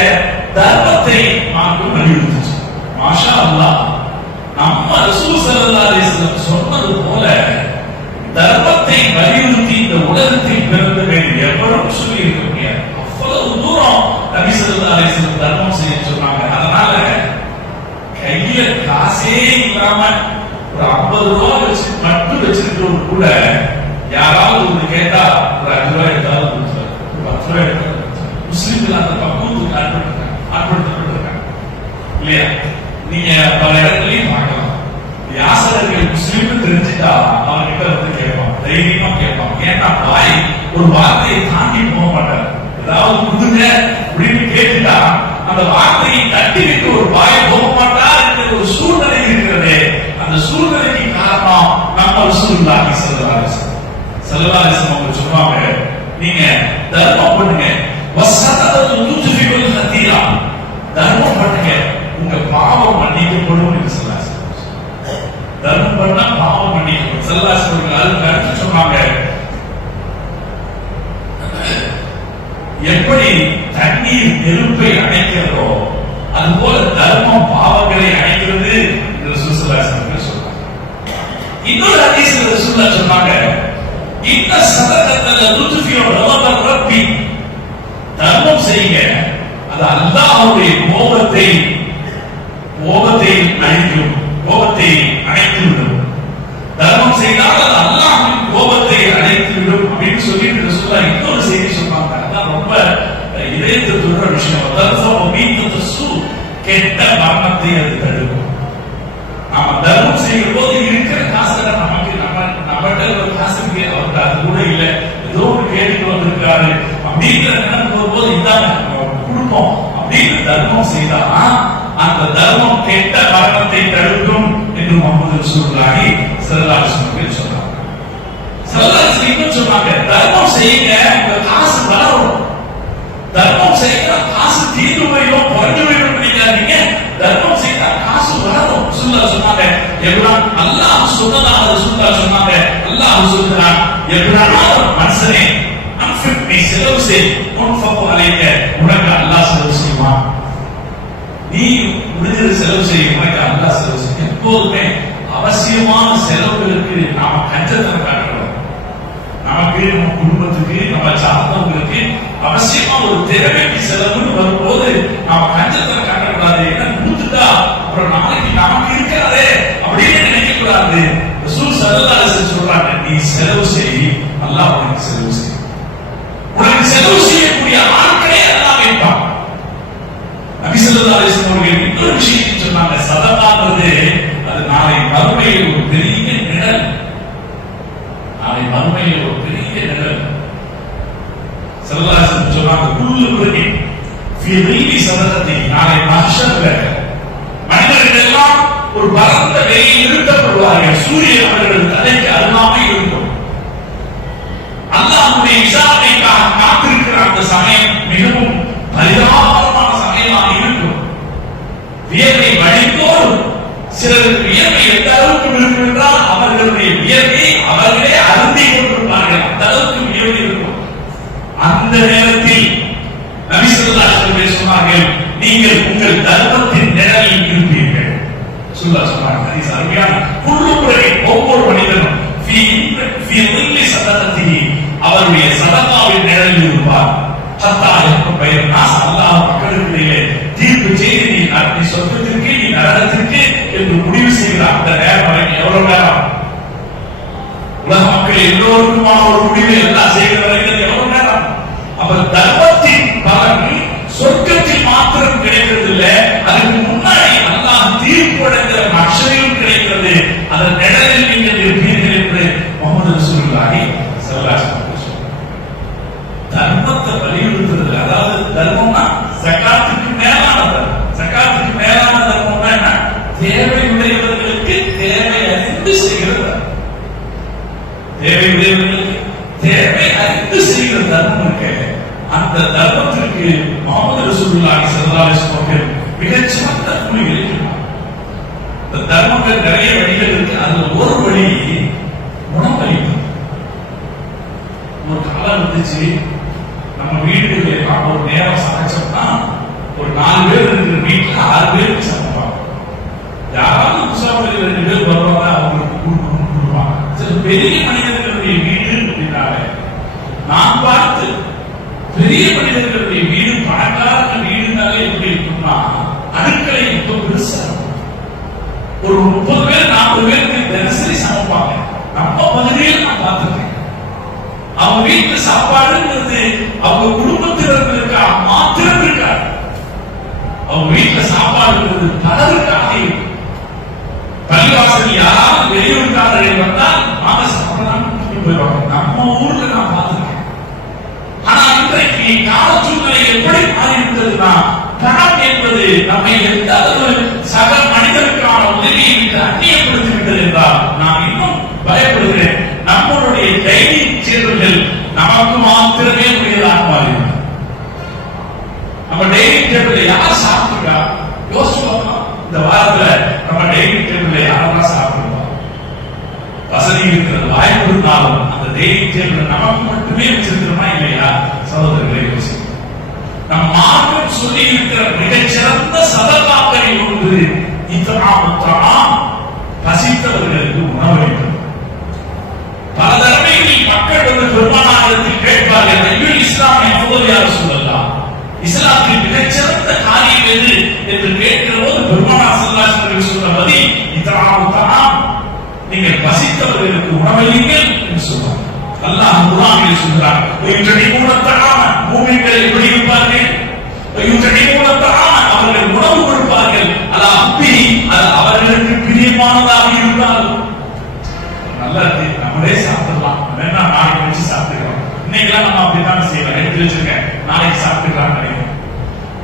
தர்மத்தை மார்க்கம் வலியுறுத்துச்சு. மாஷா அல்லாஹ், நம்ம ரசூல் ஸல்லல்லாஹு அலைஹி வஸல்லம் சொன்னது போல தர்மத்தை வலியுறுத்தி இந்த உலகத்தில் பிறந்த வேறு எவரும் சொல்லி இருக்க முடியாது. அவ்வளவு தூரம் நபி ஸல்லல்லாஹு அலைஹி வஸல்லம் தர்மம் செய்ய சொன்னாங்க. அதனால கையில காசே இல்லாம ஒரு 50 ரூபாய் வச்சு மட்டும் வச்சிருக்கிறவங்க கூட யாராவது ஒன்று கேட்டா ஒரு 5 ரூபாய் எடுத்தாலும் கொடுத்தாரு, ஒரு 10 ரூபாய் எடுத்தாலும். முஸ்லிம்கள் அந்த பக்குவத்துக்கு ஆட்படுத்தப்பட்டிருக்காங்க இல்லையா? நீங்க பல இடத்துலயும் பார்க்கலாம், யாசகர்கள் முஸ்லிம் தெரிஞ்சுட்டா அவர்கிட்ட வந்து கேட்பான், தைரியமா கேட்பான். ஏன்னா வாய் ஒரு வார்த்தையை தாண்டி போக மாட்டார். ஏதாவது கொடுங்க அப்படின்னு கேட்டுட்டா அந்த வார்த்தையை தட்டி விட்டு ஒரு வாயை போக மாட்டார் என்ற ஒரு சூழ்நிலை இருக்கிறது. அந்த சூழ்நிலைக்கு காரணம் நம்ம ரசூலுல்லாஹி ஸல்லல்லாஹு அலைஹி வஸல்லம் அவங்க சொல்றாங்க, நீங்க தர்மம் பண்ணுங்க, வஸதகத்து துத்ஃபிஉல் ஹதீரா, தர்மம் பண்ணுங்க, உங்க பாவம் மன்னிக்கப்படும் என்று ஸல்லல்லாஹு அலைஹி வஸல்லம். தர்மம் பண்ணா பாவம் மன்னிக்கப்படும். ஸல்லல்லாஹு அலைஹி வஸல்லம் அதுக்கு அடுத்து சொன்னாங்க, எப்படி தண்ணீர் நெருப்பை அணைக்கிறதோ அதுபோல தர்மம் பாவங்களை அணைக்கிறது என்று ஸல்லல்லாஹு அலைஹி வஸல்லம் சொன்னாங்க. இன்னொரு ஹதீஸ்ல ரசூலுல்லாஹ் சொன்னாங்க, இன்ன ஸதகத்த துத்ஃபிஉ ரஹமத் ரப்பி, தர்மம் செய்யுங்க, அது அல்லாஹ்வுடைய கோபத்தை அணைக்கும், கோபத்தை அணைத்துவிடும். தர்மம் செய்தால் அது அல்லாஹ்வின் கோபத்தை அணைத்துவிடும் அப்படின்னு சொல்லிட்டு ரசூலுல்லாஹ் இன்னொரு செய்தி சொன்னாங்க. அதான் ரொம்ப இதயத்தை தொடுற விஷயம். தர்மம் மீது சூ, கெட்ட மரணத்தை அது தடுக்கும். நாம தர்மம் செய்யும் போது இருக்கிற காசு நமக்கு நம்மகிட்ட ஒரு காசு அவருக்கு அது கூட இல்லை, ஏதோ ஒரு கேட்டுட்டு வந்திருக்காரு அப்படிங்கிற நினைப்பு வரும்போது இதான் கொடுப்போம் அப்படின்னு தர்மம் செய்தா அந்த தர்மம் கெட்ட மரணத்தை தடுக்கும் என்று முஹம்மது ரசூலுல்லாஹி ஸல்லல்லாஹு அலைஹி வஸல்லம் சொன்னாங்க. ஸல்லல்லாஹு அலைஹி வஸல்லம் சொன்னாங்க, தர்மம் செய்யுங்க, உங்க காசு வளரும். தர்மம் செய்யற காசு தீர்ந்து போயிடும், குறைஞ்சு போயிடும் நினைக்காதீங்க. தர்மம் செய்தா காசு வளரும். ரசூலுல்லாஹ் சொன்னாங்க, எவ்வளவு அல்லாஹ் சொன்னதாக ரசூலுல்லாஹ் சொன்னாங்க, அல்லாஹ் சொல்றான், எவ்வளவு மனுஷனே அன்ஃபிக், நீ செலவு செய், உன்ஃபகு அலைக, உனக்கு அல்லாஹ் செலவு செய்வான். நீ முடிஞ்சது செலவு செய்ய, உனக்கு அல்லாஹ் செலவு செய்ய. எப்போதுமே அவசியமான செலவுகளுக்கு நாம கஞ்சத்தனம் காட்டுறோம். நமக்கு, நம்ம குடும்பத்துக்கு, நம்ம சார்ந்தவங்களுக்கு அவசியமா ஒரு தேவைக்கு செலவுன்னு வரும்போது நாம கஞ்சத்தனம் காட்டக்கூடாது. ஏன்னா கொடுத்துட்டா அப்புறம் நாளைக்கு நமக்கு இருக்காதே அப்படின்னு செலவு செய், அல்லாஹ் உனக்கு செலவு செய். உனக்கு செலவு செய்யக்கூடிய ஆட்களே அல்லாஹ் வைப்பான். நபி ஸல்லல்லாஹு அலைஹி வஸல்லம் அவர்கள் இன்னொரு விஷயத்தை சொன்னாங்க, சதகாங்கிறது அது நாளை மறுமையில் ஒரு பெரிய நிழல். நாளை மறுமையில் ஒரு பெரிய நிழல். ஸல்லல்லாஹு அலைஹி வஸல்லம் சொன்னாங்க, குல்லு முர்ரின் ஃபீ ظில்லி சதகத்தி, நாளை மஹ்ஷர்ல மனிதர்கள் எல்லாம் ஒரு பரந்த வெளியில் நிறுத்தப்படுவார்கள். சூரியன் அவர்கள் தலைக்கு அருகாமை இருக்கும். அல்லாஹ்வுடைய இஷாரைக்காக காத்திருக்கிற அந்த சமயம் மிகவும் பரிதாபமான சமயமாக இருக்கும். வியர்வை வழிந்தோடும். சிலருக்கு வியர்வை எந்த அளவுக்கு இருக்கும் என்றால் அவர்களுடைய வியர்வை அவர்களே அருந்தி கொண்டிருப்பார்கள். அந்த அளவுக்கு வியர்வை இருக்கும். அந்த நேரத்தில் நபி ஸல்லல்லாஹு அலைஹி வஸல்லம் சொன்னார்கள், நீங்கள் உங்கள் தர்மத்தின் நிழலில் இருப்பீர்கள். சொன்னாங்க ஹதீஸ் அருமையான. குல்லு முர்ரின், ஒவ்வொரு மனிதனும் ஃபீ ظில்லி சதகத்திஹி, அவருடைய சதகாவின் நிழலில் இருப்பார். ஹத்தா யக்கும் பைன நாஸ், அல்லாஹ் மக்களுக்கிடையே தீர்ப்பு செய்து நீ சொர்க்கத்திற்கு நீ நரகத்திற்கு என்று முடிவு செய்கிற அந்த நேரம் எவ்வளவு நேரம்? உலக மக்கள் எல்லோருக்குமான ஒரு முடிவை எல்லாம் செய்கிற வரைக்கும் எவ்வளவு நேரம்? அவர் தர்மத்தின் பலன் சொர்க்கத்தில் மாத்திரம் கிடைக்கிறது இல்லை, அதுக்கு முன்னாடி அல்லாஹ் தீர்ப்பு அடைந்த மஹ்ஷரிலும் கிடைக்கிறது. அதன் நிழலில் நீங்கள் இருப்பீர்கள் என்று முஹம்மது ரசூலுல்லாஹி ஸல்லல்லாஹு அலைஹி வஸல்லம் தர்மத்தை வலியுறுத்துறது. அதாவது தர்மம்னா ஜகாத்துக்கு மேலானது. ஜகாத்துக்கு மேலான தர்மம்னா என்ன? தேவையுடையவர்களுக்கு தேவை அறிந்து செய்கிறது. தேவையுடையவர்களுக்கு தேவை அறிந்து செய்கிற தர்மம் இருக்கு. அந்த தர்மத்திற்கு முஹம்மது ரசூலுல்லாஹி ஸல்லல்லாஹு அலைஹி வஸல்லம் மிகச்சிறந்த கூலிகளை கொடுத்தார். இந்த தர்மங்கள் நிறைய வழிகள் இருக்கு. அதுல ஒரு வழி உணவளிப்பு. ஒரு காலம் இருந்துச்சு, நம்ம வீடுகளில் ஒரு நேரம் சமைச்சோம்னா ஒரு 4 பேர் இருக்கிற வீட்டுல 6 பேருக்கு சமைப்பாங்க. யாராவது முசாஃபிர் 2 பேர் வருவாங்க, அவங்களுக்கு கொடுப்பாங்க. சில பெரிய மனிதர்களுடைய வீடு அப்படின்னாலே நான் பார்த்து பெரிய மனிதர்களுடைய வீடு, பணக்காரர்கள் வீடுனாலே எப்படி இருக்கும்னா அடுக்களை ரொம்ப பெருசா இருக்கும். ஒரு 30 பேர் 40 பேருக்கு தினசரி சமைப்பாங்க. நம்ம பகுதியில் நான் பார்த்திருக்கேன். அவங்க வீட்டு சாப்பாடுங்கிறது அவங்க குடும்பத்தினர்களுக்கு மாத்திரம் இருக்காது. அவங்க வீட்டுல சாப்பாடுங்கிறது பலருக்காக இருக்கு. பள்ளிவாசல் யாராவது வெளியூர்காரர்கள் வந்தால் வாங்க சாப்பிடலாம் போயிடுவாங்க. நம்ம ஊர்ல நான் பார்த்திருக்கேன். ஆனா இன்றைக்கு கால சூழ்நிலை எப்படி மாறி இருந்ததுன்னா, பணம் என்பது நம்மை எந்த அளவு சக மனிதனுக்கான உதவியை விட்டு அந்நியப்படுத்தி விட்டது என்றால் நான் இன்னும் பயப்படுகிறேன். நம்மளுடைய டைனிங் டேபிள்கள் நமக்கு மாத்திரமே உரியதாக மாறிவிடும். நம்ம டைனிங் டேபிள்ல யார் சாப்பிட்டுருக்கா யோசிச்சு பார்க்கலாம். இந்த வாரத்துல நம்ம டைனிங் டேபிள்ல யாரெல்லாம் சாப்பிடுவோம்? வசதி இருக்கிறது, வாய்ப்பு இருந்தாலும் அந்த டைனிங் டேபிள் நமக்கு மட்டுமே வச்சிருக்கிறோமா இல்லையா? சகோதரர்களை யோசிக்கும். நம் மார்க்கம் சொல்லி இருக்கிற மிகச்சிறந்த சதகாக்களில் ஒன்று இத்ஆம், பசித்தவர்களுக்கு உணவளிப்பது. பல தடவைகளில் மக்கள் வந்து பெருமானாரிடத்தில் கேட்பார்கள், ஐயுல் இஸ்லாமிய அஃதல் யா ரசூலல்லாஹ், இஸ்லாத்தில் மிகச்சிறந்த காரியம் எது என்று கேட்கிற போது பெருமானார் ஸல்லல்லாஹு அலைஹி வஸல்லம் சொன்ன பதில் இத்ஆம், நீங்கள் பசித்தவர்களுக்கு உணவளியுங்கள் என்று சொல்றார். அல்லாஹ் குர்ஆனில் சொல்றார், மூமின்கள் எப்படி இருப்பார்கள்? அவர்கள் உணவு கொடுப்பார்கள், அவர்களுக்கு பிரியமானதாக இருந்தால். நல்லா இருக்கு, நம்மளே சாப்பிடலாம், வேணா நாளைக்கு வச்சு சாப்பிட்டுக்கலாம். இன்னைக்கெல்லாம் நம்ம அப்படித்தான் செய்யலாம், எடுத்து வச்சிருக்கேன், நாளைக்கு சாப்பிட்டுக்கலாம் நினைக்கிறேன்.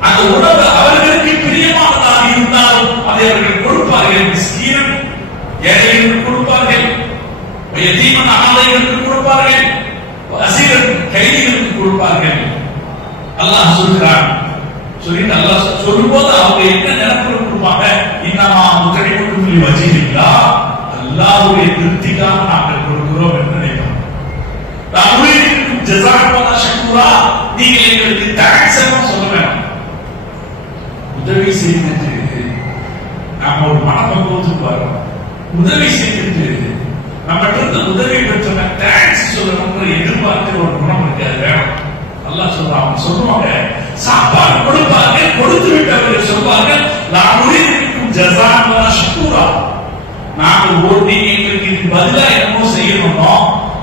அந்த உணவு அவர்களுக்கு பிரியமானதாக இருந்தாலும் அதை அவர்கள் கொடுப்பார்கள். மிஸ்கீன் ஏழைகளுக்கு கொடுப்பார்கள், யதீமன் அனாதைகளுக்கு கொடுப்பார்கள், அசீரன் கைதிகளுக்கு கொடுப்பார்கள். அல்லாஹ் சொல்கிறான். சொல்லிட்டு அல்லாஹ் சொல்லும்போது அவங்க என்ன நினைப்பு கொடுப்பாங்க? இன்னமா முத்தடிமுட்டு வச்சிருக்கீங்களா, அல்லாஹ்வுடைய திருப்திக்காக நாங்கள் கொடுக்கிறோம் என்று நினைப்பாங்க. நீங்க எங்களுக்கு தேங்க்ஸ் சொல்ல வேண்டாம். உதவி செய்துட்டு நாம ஒரு மனப்பக்குவத்துக்கு வரோம். உதவி செய்துட்டு நம்மகிட்ட இருந்து உதவி பெற்றவங்க தேங்க்ஸ் சொல்லணும்ன்ற எதிர்பார்க்கிற ஒரு குணம் இருக்கு, அது வேணும். அல்லாஹ் சொல்றாங்க, சொல்லுவாங்க சாப்பாடு கொடுப்பார்கள், கொடுத்து விட்டவர்கள் சொல்வார்கள், நான் உயிரிக்கும் ஜஸான் வ ஷுக்கூரா, நாங்கள் நீங்க எங்களுக்கு இதுக்கு பதிலா என்னமோ செய்யணுமோ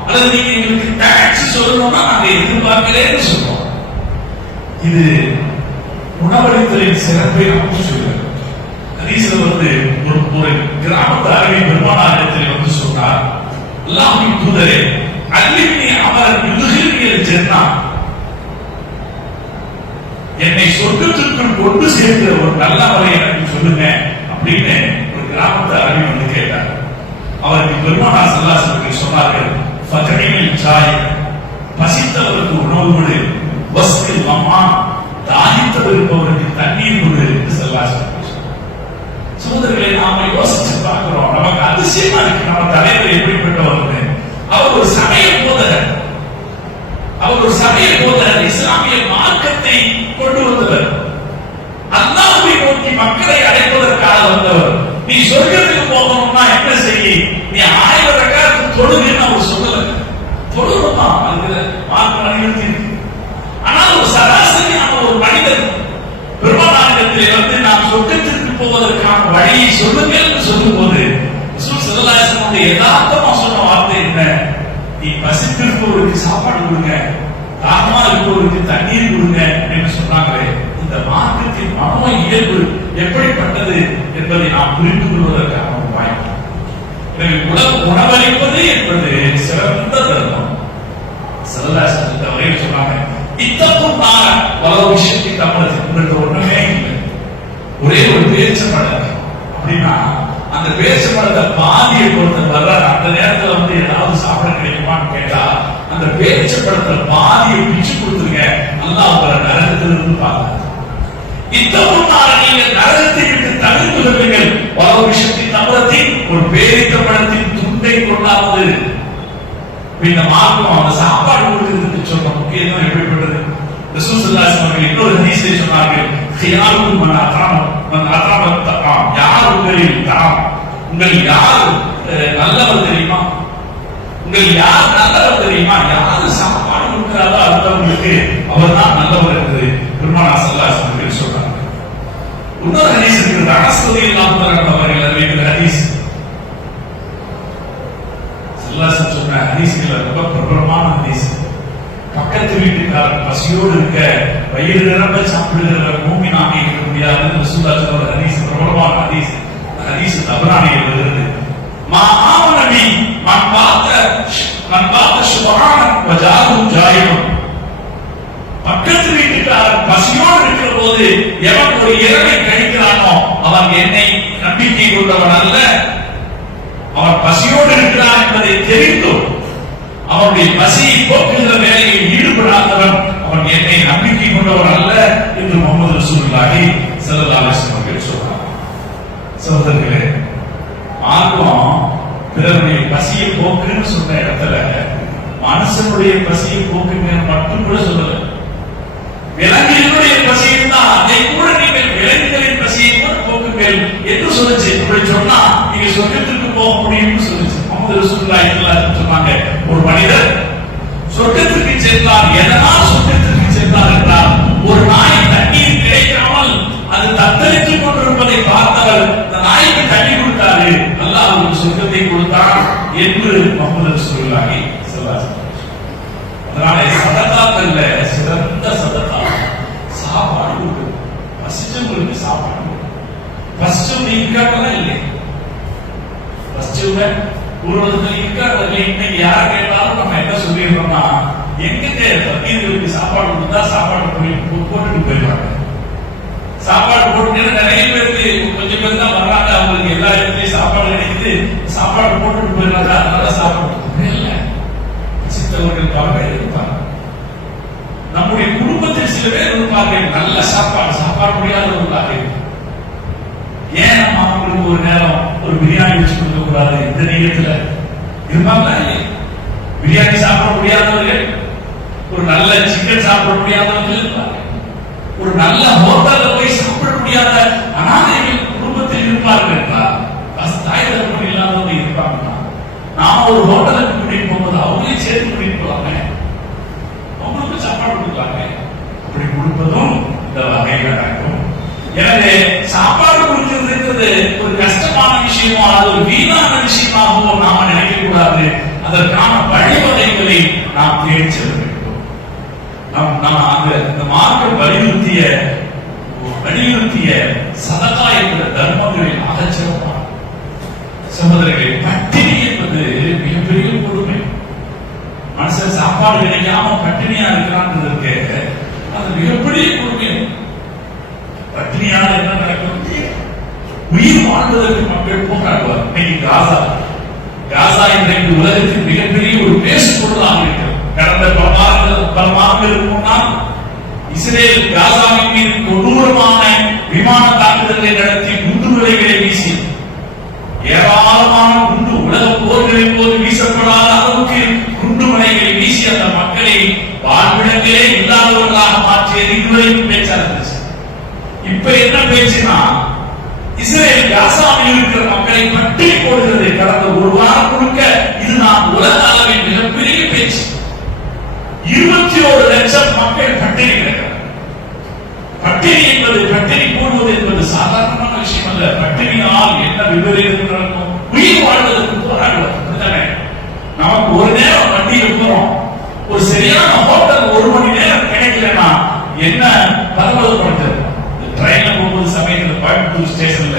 அல்லது நீங்க எங்களுக்கு டாக்ஸ் சொல்லணும்னா நாங்க எதிர்பார்க்கலன்னு சொல்றோம். இது உணவளித்தலின் சிறப்பை நமக்கு சொல்லுங்க. ஹதீஸ்ல ஒரு கிராமத்து அரபி பெருமானாரிடத்தில் சொன்னார், அல்லாஹ்வின் தூதரே, அல்லினி அமரன் யுதுஹில்னில் ஜன்னா, என்னை சொர்க்கத்திற்குள் கொண்டு சேர்க்கிற ஒரு நல்லவரை எனக்கு சொல்லுங்க அப்படின்னு ஒரு கிராமத்து அரபி வந்து கேட்டார். அவருக்கு பெருமானார் ஸல்லல்லாஹு அலைஹி வஸல்லம் சொன்னார்கள், ஃபதஇல் ஜாய், பசித்தவருக்கு உணவு கொடு, வஸ்கில் மம்மா, தாகித்தவர் இருப்பவருக்கு தண்ணீர் கொடு என்று ஸல்லல்லாஹு அலைஹி வஸல்லம். சகோதரர்களை நாம யோசிச்சு பார்க்கிறோம், நமக்கு அதிசயமா இருக்கு நம்ம தலைவர் எப்படிப்பட்டவர். அவர் ஒரு சமய போதகர், இஸ்லாமிய மார்க்கத்தை கொண்டு வந்தவர், அல்லாஹ்வை நோக்கி மக்களை அழைப்பதற்காக வந்தவர். நீ சொர்க்கத்துக்கு போகணும்னா என்ன செய்ய, நீ 1000 ரக்காத் தொழுகைன்னு அவர் சொல்லல. தொழுகணுமா, அது மார்க்கம் அனுமதி. ஆனால் ஒரு சராசரியான ஒரு மனிதன் பெருமானாரிடத்திலே வந்து நான் சொர்க்கத்திற்கு போவதற்கான வழியை சொல்லுங்கள் என்று சொல்லும் போது ரசூல் ஸல்லல்லாஹு அலைஹி வஸல்லம் யதார்த்தமா சொன்ன வார்த்தை என்ன, நீ பசித்திருப்பவருக்கு சாப்பாடு கொடுங்க, தாகமா இருப்பவருக்கு தண்ணீர் கொடுங்க என்று சொன்னாங்களே. இந்த மார்க்கத்தின் மனோ இயல்பு எப்படிப்பட்டது என்பதை நாம் புரிந்து கொள்வதற்கான ஒரு வாய்ப்பு. எனவே உணவளிப்பது என்பது சிறந்த தர்மம். ஸல்லல்லாஹு அலைஹி வஸல்லம் அவரே சொன்னாங்க, இத்தப்பும் நான் வளவு விஷயத்தை தமிழத்தில் உங்களுக்கு ஒண்ணுமே இல்லை, ஒரே ஒரு பேச்சம்பழம். அப்படின்னா அந்த பேச்சம்பழத்தை பாதியை பொறுத்த வர்றாரு. அந்த நேரத்தில் வந்து ஏதாவது சாப்பிட கிடைக்குமான்னு கேட்டா அந்த பேச்சம்பழத்தை பாதியை பிச்சு கொடுத்துருங்க, அல்லாஹ் உங்களை நரகத்திலிருந்து பார்த்தார். இத்தப்பும் நான் நீங்கள் நரகத்தை விட்டு தவிர்த்து கொள்வீர்கள், வளவு விஷயத்தை தமிழத்தில் ஒரு பேரித்தம்பழத்தின் துண்டை கொள்ளாமல். இந்த மார்க்கம் அந்த சாப்பாடு கொடுக்கிறதுக்கு சொன்ன முக்கியத்துவம் எப்படிப்பட்டது. ரசூல் ஸல்லல்லாஹு அலைஹி வஸல்லம் இன்னொரு ஹதீஸில் சொன்னார்கள், ഖിയാറുൽ மன் அத்அம தஆம், யார் உங்களில் தாம், உங்கள் யார் நல்லவர் தெரியுமா, உங்கள் யார் நல்லவர் தெரியுமா, யார் சாப்பாடு கொடுக்கிறாரோ அடுத்தவங்களுக்கு அவர்தான் நல்லவர் என்று பெருமானார் ஸல்லல்லாஹு அலைஹி வஸல்லம் சொல்றாங்க. இன்னொரு ஹதீஸ் இருக்கிறது, அனஸ் ரலியல்லாஹு அன்ஹு அவர்கள் அறிவிக்கிற ஹதீஸ். ஸல்லல்லாஹு சொன்ன ஹதீஸ்கள் ரொம்ப பிரபலமான ஹதீஸ். பக்கத்து வீட்டுக்காரர் பசியோடு இருக்க வயிறு நிரம்ப சாப்பிடுகிற மூமினாக இருக்க முடியாது. ரசூலுல்லாஹி சொன்ன ஹதீஸ் பிரபலமான ஹதீஸ். ஹதீஸ் தபரானியில் வருகிறது. மா ஆமனபி மன் பாத்த சுபஹானன் வஜாஹு ஜாயிபன், பக்கத்து வீட்டுக்காரர் பசியோடு இருக்கிற போது எவன் ஒரு இரவை கழிக்கிறானோ அவன் என்னை நம்பிக்கை கொண்டவன் அல்ல, அவன் பசியோடு இருக்கிறான் என்பதை தெரிந்தும் அவனுடைய பசியை போக்குகிற வேலையில் ஈடுபடாதவன் அவன் என்னை நம்பிக்கை கொண்டவன் அல்ல என்று முஹம்மது ரசூலுல்லாஹி ஸல்லல்லாஹு அலைஹி வஸல்லம் சொல்றார். சகோதரர்களே, மார்க்கம் பிறருடைய பசியை போக்குன்னு சொன்ன இடத்துல மனுஷனுடைய பசியை போக்குங்க மட்டும் கூட சொல்லல. விலங்குகளுடைய பசியை தான் அதை கூட நீங்கள் விலங்குகளின் பசியை கூட போக்குங்கள் என்று சொல்லுச்சு. இப்படி சொன்னா நீங்க சொர்க்கத்திற்கு போக முடியும்னு சொல்லுச்சு. முஹம்மது ரசூலுல்லாஹி ஸல்லல்லாஹு அலைஹி வஸல்லம் சொன்னாங்க, ஒரு மனிதர் சொர்க்கத்திற்கு சென்றார். எதனால் சொர்க்கத்திற்கு சென்றார் என்றால், ஒரு நாய் தண்ணீர் கிடைக்காமல் அது தத்தளித்துக் கொண்டிருப்பதை பார்த்தவர் அந்த நாய்க்கு தண்ணி கொடுத்தாரு, அல்லாஹ் அவருக்கு சொர்க்கத்தை கொடுத்தான் என்று முஹம்மது ரசூலுல்லாஹி ஸல்லல்லாஹு அலைஹி வஸல்லம். அதனால சதகாக்கள்ல சிறந்த சதகா சாப்பாடு கொடுக்குது. பசிச்சவங்களுக்கு சாப்பாடு, பசிச்சவங்க இருக்காங்கலாம் இல்லை, பசிச்சவங்க உருவத்துல இருக்காங்க. இன்னைக்கு யார கேட்டாலும் நம்ம என்ன சொல்லிடுறோம்னா, எங்கிட்ட பக்கீர்களுக்கு சாப்பாடு கொடுத்தா சாப்பாடு போட்டுட்டு போயிடுவாங்க. சாப்பாடு போட்டு நிறைய பேருக்கு கொஞ்சம் பேர் தான் வர்றாங்க, அவங்களுக்கு எல்லா இடத்துலயும் சாப்பாடு கிடைக்குது, சாப்பாடு போட்டுட்டு போயிடுறாங்க. அதனால சாப்பாடு இல்லை, சித்தவர்களுக்காக இருப்பாங்க. நம்முடைய குடும்பத்தில் சில பேர் இருப்பார்கள், நல்ல சாப்பாடு முடியாதவர்களாக. ஏன் நம்ம அவங்களுக்கு ஒரு நேரம் ஒரு பிரியாணி வச்சு கொடுக்க கூடாது? இந்த நேரத்துல இருப்பாங்களா? பிரியாணி சாப்பிட முடியாதவர்கள், ஒரு நல்ல சிக்கன் சாப்பிட முடியாதவர்கள் இருப்பாங்க, ஒரு நல்ல ஹோட்டல்ல போய் சாப்பிட முடியாத அனாதைகள் குடும்பத்தில் இருப்பார்கள் என்றால், தாய் தகவல் இல்லாதவங்க இருப்பாங்கன்னா, நாம ஒரு ஹோட்டலுக்கு கூட்டிட்டு போகும்போது அவங்களையும் சேர்த்து கூட்டிட்டு போவாங்க, அவங்களுக்கு சாப்பாடு கொடுக்கலாங்க. அப்படி கொடுப்பதும் இந்த வகையில் நடக்கும். எனவே சாப்பாடு கொடுக்கிறது என்பது ஒரு கஷ்டமான விஷயமோ அது ஒரு வீணான விஷயமாகவோ நாம நினைக்க கூடாது. அதற்கான வழிவகைகளை நாம் தேடி செல்ல வேண்டும். அந்த மார்க்க வலியுறுத்திய சதகா என்ற தர்மங்களில் அகச்சிறப்பான சகோதரர்களே, பட்டினி என்பது மிகப்பெரிய கொடுமை. மனுஷன் சாப்பாடு கிடைக்காம பட்டினியா இருக்கிறான்றதற்கு அது மிகப்பெரிய கொடுமை. பட்டினியால் என்ன நடக்கும்? உயிர் வாழ்வதற்கு மக்கள் போராடுவார். இன்னைக்கு காசா இன்றைக்கு உலகத்தின் மிகப்பெரிய ஒரு பேசு பொருளாக இருக்கிறது. கடந்த பல மாதங்களுக்கு முன்னால் இஸ்ரேல் காசாவின் மீது கொடூரமான விமான தாக்குதல்களை நடத்தி குண்டுகளை வீசி ஏராளமான குண்டு உலக போர்களின் போது வீசப்படாத அளவுக்கு குண்டுமலைகளை வீசி அந்த மக்களை வாழ்விடங்களே இல்லாதவர்களாக மாற்றியது இதுவரைக்கும் பேச்சா இருந்துச்சு. இப்ப என்ன பேச்சுனா இஸ்ரேல் காசாவில் இருக்கிற மக்களை பட்டினி போடுகிறது. கடந்த ஒரு வாரம் முழுக்க இது நான் உலக அளவில் மிகப்பெரிய பேச்சு. 21 லட்சம் மக்கள் பட்டினி கிடக்கிறார். பட்டினி போடுவது என்பது சாதாரணமான விஷயம் அல்ல. பட்டினியால் என்ன விபரீதம் நடக்கும்? உயிர் வாழ்வதற்கு போராடுவது. நமக்கு ஒரு நேரம் வண்டியில போறோம், ஒரு சரியான ஹோட்டல் 1 மணி நேரம் கிடைக்கலன்னா என்ன பரவலப்படுத்துறது? ட்ரெயின்ல போகும்போது சமயத்தில் கோயம்புத்தூர் ஸ்டேஷன்ல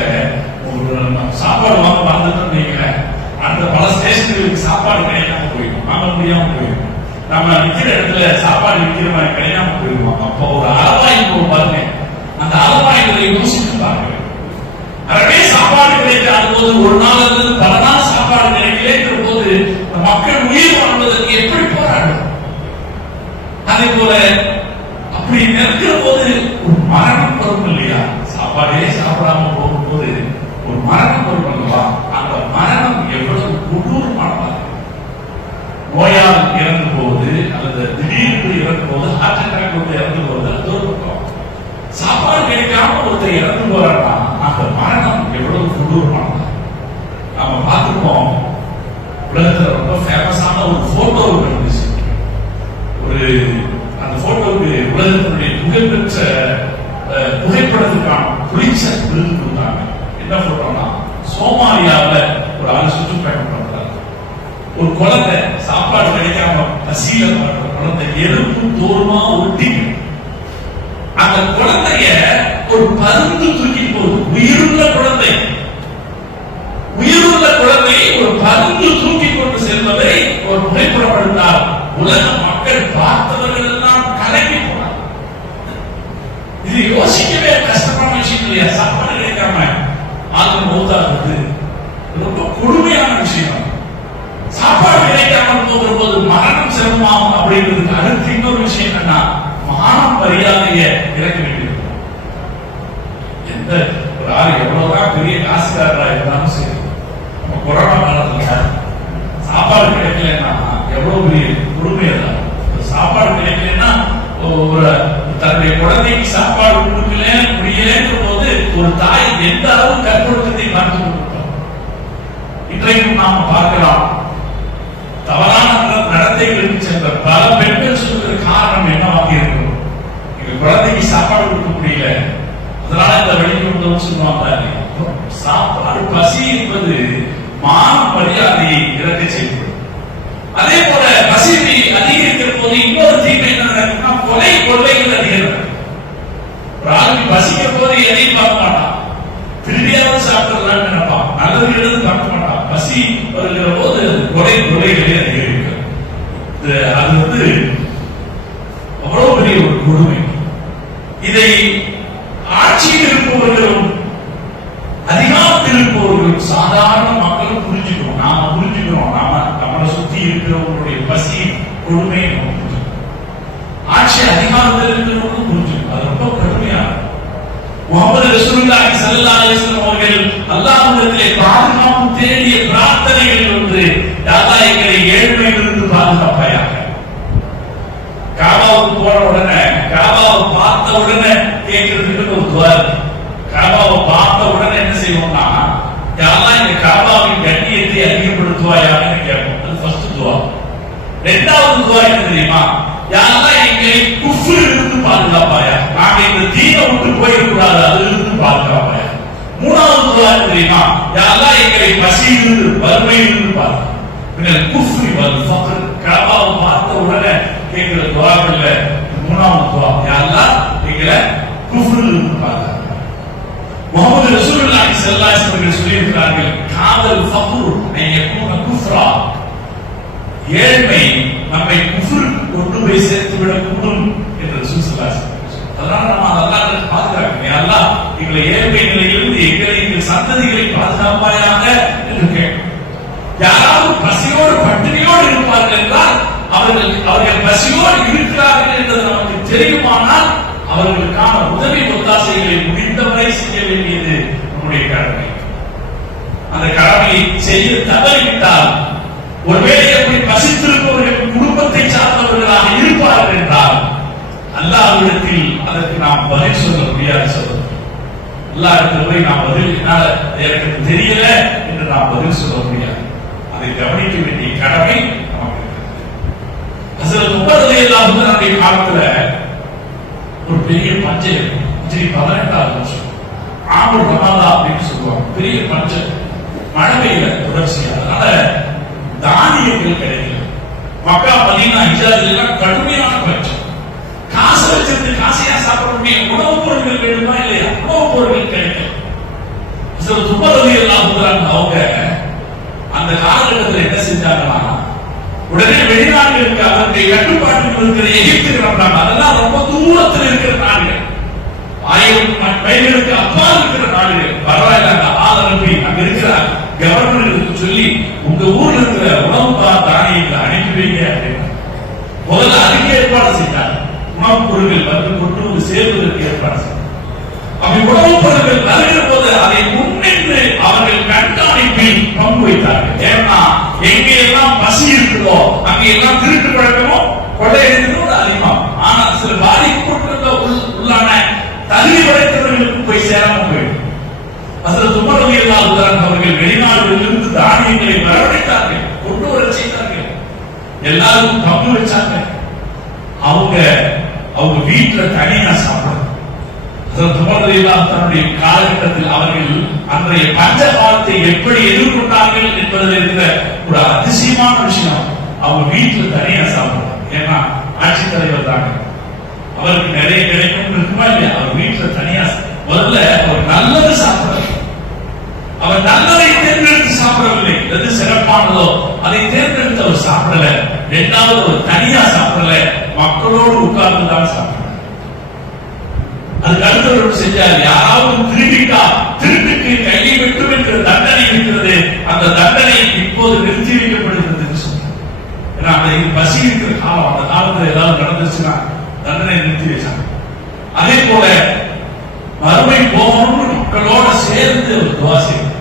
சாப்பாடு வாங்க மறந்துட்டோம்னு வைக்கிறேன். அந்த பல ஸ்டேஷன்களுக்கு சாப்பாடு கிடைக்காம போயிடும், வாங்க முடியாம போயிடும். நம்ம விற்கிற இடத்துல சாப்பாடு விற்கிற மாதிரி கிடைக்காம போயிடுவோம். அப்போ ஒரு அளவாய்ப்பு பாருங்க, அந்த அளவாய்களை யோசித்து பாருங்க. நிறைய சாப்பாடு கிடைக்காத போது ஒரு நாள் இருந்து பல நாள் சாப்பாடு கிடைக்கல போது மக்கள் உயிர் வாழ்வதற்கு எப்படி போராடும்? அதே போல அப்படி நிற்கிற போது ஒரு மரணம் வரும் இல்லையா? சாப்பாடே சாப்பிடாம போகும்போது ஒரு மரணம் வரும் அல்லவா? அந்த மரணம் எவ்வளவு கொடூரமானதா? நோயால் இறந்து போவது அல்லது திடீர்னு இறந்து போது, ஹார்ட் அட்டாக் வந்து இறந்து போவது, அது ஒரு பக்கம். சாப்பாடு கிடைக்காம ஒருத்தர் இறந்து போறான்னா அந்த மரணம் எவ்வளவு கொடூரமானதா? நாம பார்த்துருப்போம். உலகத்துல ரொம்ப ஃபேமஸான ஒரு போட்டோ இருந்துச்சு. அந்த போட்டோவுக்கு உலகத்தினுடைய புகழ்பெற்ற புகைப்படத்துக்கான புலிட்சர் விருது கொடுத்தாங்க. என்ன போட்டோம்னா, சோமாலியாவில் ஒரு ஆள் சுற்றுப்பயணம் பண்றாரு. ஒரு குழந்தை சாப்பாடு கிடைக்காம பசியில பண்ற குழந்தை எலும்பும் தோறுமா ஒட்டி அந்த குழந்தைய ஒரு பருந்து தூக்கி போகுது. உயிருள்ள குழந்தையை ஒரு பருந்து தூக்கி கொண்டு செல்வதை ஒரு புகைப்படம் எடுத்தார். உலக மக்கள் பார்த்தவர்கள் எல்லாம் கலங்கி போனார். இது யோசிக்கவே கஷ்டமான விஷயம் இல்லையா? சாப்பாடு கிடைக்காம ஆத்ம மௌத்தாகிறது ரொம்ப கொடுமையான விஷயம். சாப்பாடு கிடைக்காமல் போகிற போது மரணம் சிரமமாகும் அப்படிங்கிறதுக்கு அடுத்து இன்னொரு விஷயம் என்னன்னா, மானம் மரியாதையை இறக்க வேண்டியிருக்கும். எந்த ஒரு ஆள் எவ்வளவுதான் பெரிய காசுக்காரரா இருந்தாலும் சரி, நம்ம கொரோனா காலத்துல சாப்பாடு கிடைக்கலன்னா எவ்வளவு பெரிய கொடுமை. சாப்பாடு கிடைக்கலன்னா ஒரு தன்னுடைய குழந்தைக்கு சாப்பாடு கொடுக்கல முடியலன்ற போது ஒரு தாய் எந்த அளவு கற்பொழுக்கத்தை பார்த்து கொண்டிருக்கிறோம். இன்றைக்கும் நாம பார்க்கலாம், தவறான நடத்தைகளுக்கு சென்ற பல பெண்கள் சொல்கிற காரணம் என்னவாக இருக்கும்? எங்க குழந்தைக்கு சாப்பாடு கொடுக்க முடியல, அதனால இந்த வழிக்கு சொல்லுவாங்க. சாப்பாடு பசி என்பது மான மரியாதையை இறக்க செய்வது. அதே போல பசி அதிகரிக்கிற போது இன்னொரு தீமை என்ன நடக்கும்னா, கொள்ளைகள் அதிகரிக்கும். ஒரு ஆளுக்கு பசிக்கிற போது எதையும் பார்க்க மாட்டான், திருடியாவது சாப்பிடலாம்னு நினைப்பான், நல்லது எழுது பார்க்க மாட்டான். பசி வருகிற போது கொலைகளே அதிகரிக்கும். அது அவ்வளவு பெரிய ஒரு கொடுமை. இதை ஆட்சியில் இருப்பவர்களும் அதிகாரத்தில் இருப்பவர்களும் சாதாரண மக்களும் புரிஞ்சுக்கிறோம். நாம புரிஞ்சுக்கிறோம். நம்மளை சுத்தி இருக்கிறவங்களுடைய பசி கொடுமையை நம்ம புரிஞ்சுக்கிறோம். ஆட்சி அதிகாரத்தில் இருக்கிறவங்களும் புரிஞ்சுக்கிறோம். அது ரொம்ப கடுமையான. முஹம்மது ரசூலுல்லாஹி ஸல்லல்லாஹு அலைஹி வஸல்லம் அவர்கள் அல்லாஹ்விடத்திலே பாதுகாப்பு தேடிய பிரார்த்தனைகள் ஒன்று, யா அல்லாஹ் எங்களை ஏழ்மையிலிருந்து பாதுகாப்பாயாக. காபாவுக்கு போன உடனே, காபாவை பார்த்த உடனே கேட்கிறதுக்கு ஒரு துவா. காபாவை பார்த்த உடனே என்ன செய்வோம்னா, யா அல்லாஹ் இந்த காபாவின் கண்ணியத்தை அதிகப்படுத்துவாயான்னு கேட்போம். அது ஃபர்ஸ்ட் துவா. இரண்டாவது துவா என்ன தெரியுமா? யா அல்லாஹ் எங்களை குஃப்ரிலிருந்து பாதுகாப்பாயா. நாங்க இந்த தீனை விட்டு போயிடக்கூடாது, அதிலிருந்து பாதுகாப்பாயா. மூணாவது துவா தெரியுமா? யா அல்லாஹ் எங்களை பசியிலிருந்து வறுமையிலிருந்து பாதுகாத்து. பின்னர் குஃப்ரி வல் ஃபக்ர், கஅபாவை பார்த்த உடனே கேட்கிற துவாக்கள்ல மூணாவது துவா, யா அல்லாஹ் எங்களை குஃப்ரிலிருந்து பாதுகாத்து. முஹம்மது ரசூலுல்லாஹி ஸல்லல்லாஹு அலைஹி வஸல்லம் சொல்லியிருக்கிறார்கள், காதல் ஃபக்ர் யகூன குஃப்ரா, ஏழ்மை நம்மை குஃப்ருக்கு கொண்டு போய் சேர்த்து விடக்கூடும் என்று ரசூல் ஸல்லல்லாஹு அலைஹி வஸல்லம். அதனால நம்ம அல்லாஹ்வை பாதுகாக்கணும். யா அல்லாஹ் எங்களை ஏழ்மை நிலையிலிருந்து எங்களை எங்கள் சந்ததிகளை பாதுகாப்பாயாக என்று கேட்கிறோம். யாராவது பசியோடு பட்டினியோடு இருப்பார்கள் என்றால் அவர்கள் பசியோடு இருக்கிறார்கள் என்பது நமக்கு தெரியுமானால் அவர்களுக்கான உதவி ஒத்தாசைகளை முடிந்தவரை செய்ய வேண்டியது நம்முடைய கடமை. அந்த கடமையை செய்ய தவறிவிட்டால், ஒருவேளை எப்படி பசித்திருப்பவர்கள் குடும்பத்தை சார்ந்தவர்களாக இருப்பார்கள் என்றால் அல்லாஹ்விடத்தில் அதற்கு நாம் பதில் சொல்ல முடியாது. சொல்ல அல்லாஹ்விடத்தில் போய் நாம் பதில் எனக்கு தெரியல என்று நாம் பதில் சொல்ல முடியாது. அதை கவனிக்க வேண்டிய கடமை நமக்கு இருக்கிறது. ஹஸரத் உமர் ரலியல்லாஹு அன்ஹுடைய காலத்துல ஒரு பெரிய பஞ்சம், ஹிஜ்ரி 18வது வருஷம், ஆமுர் ரமதா அப்படின்னு சொல்லுவாங்க. பெரிய பஞ்சம், மழை பெய்யல தொடர்ச்சியா. அதனால தானியங்கள் கிடைக்கல. மக்கா மதீனா ஹிஜாஸ் எல்லாம் கடுமையான பஞ்சம். காசு வச்சிருந்து காசையா சாப்பிட முடியும்? உணவுப் பொருட்கள் வேணுமா இல்லையா? உணவுப் பொருட்கள் கிடைக்கல. ஹஸரத் உமர் ரலியல்லாஹு அன்ஹு அவங்க அந்த காலகட்டத்தில் என்ன செஞ்சாங்கன்னா, உடனே வெளிநாடுகளுக்கு அவருடைய கட்டுப்பாட்டில் இருக்கிற எகிப்துக்கு வந்தாங்க. அதெல்லாம் ரொம்ப தூரத்தில் இருக்கிற நாடுகள், 1000 மைல்களுக்கு அப்பால் இருக்கிற நாடுகள். பரவாயில்ல, அந்த ஆதரவை அங்க இருக்கிற கவர்னருக்கு சொல்லி உங்க ஊர்ல இருக்கிற உணவு தானியங்களை அனுப்பி வைங்க அப்படின்னு முதல்ல அதுக்கு ஏற்பாடு செய்தார். உணவுப் பொருட்கள் வந்து கொண்டு சேர்வதற்கு ஏற்பாடு செய்தார். அப்படி உணவுப் பொருட்கள் வருகிற போது அதை முன்னின்று அவர்கள் கண்காணிப்பில் பங்கு வைத்தார்கள். ஏன்னா எங்கெல்லாம் பசி இருக்குதோ அங்கெல்லாம் திருட்டு பழக்கமோ கொள்ளையடிக்கிறதோடு அதிகமா. ஆனா சில உள்ளான தகுதி படைத்தவர்களுக்கு போய் சேராம போயிடும். ஹஸரத் உமர் ரலியல்லாஹு அன்ஹு அவர்கள் வெளிநாடுகளிலிருந்து தானியங்களை வரவழைத்தார்கள், கொண்டு வர செய்தார்கள், எல்லாருக்கும் பங்கு வச்சாங்க. அவங்க வீட்டுல தனியா சாப்பிடுறாங்க. ஹஸரத் உமர் ரலியல்லாஹு அன்ஹு தன்னுடைய காலகட்டத்தில் அவர்கள் அன்றைய பஞ்ச காலத்தை எப்படி எதிர்கொண்டார்கள் என்பதில் இருக்கிற ஒரு அதிசயமான விஷயம். அவங்க வீட்டுல தனியா சாப்பிடுறாங்க. ஏன்னா ஆட்சித் தலைவர் தாங்க, அவருக்கு நிறைய கிடைக்கும் இருக்குமா இல்லையா? அவர் வீட்டுல தனியா முதல்ல அவர் நல்லது சாப்பிடுறாரு. அவர் நல்லதை தேர்ந்தெடுத்து சாப்பிடவில்லை. எது சிறப்பானதோ அதை தேர்ந்தெடுத்து அவர் சாப்பிடல. இரண்டாவது அவர் தனியா சாப்பிடல, மக்களோடு உட்கார்ந்து தான் சாப்பிடுறார். அதுக்கு அடுத்தவர்கள் செஞ்சார், யாராவது திருடிட்டா திருட்டுக்கு கையை வெட்டும் என்ற தண்டனை இருக்கிறது, அந்த தண்டனை இப்போது நிறுத்தி வைக்கப்படுகிறது என்று சொன்னார். ஏன்னா அந்த பசி இருக்கிற காலம், அந்த காலத்துல ஏதாவது நடந்துச்சுன்னா தண்டனை நிறுத்தி வச்சாங்க. அதே போல வறுமை போகணும்னு மக்களோட சேர்ந்து ஒரு துவா செய்தார்.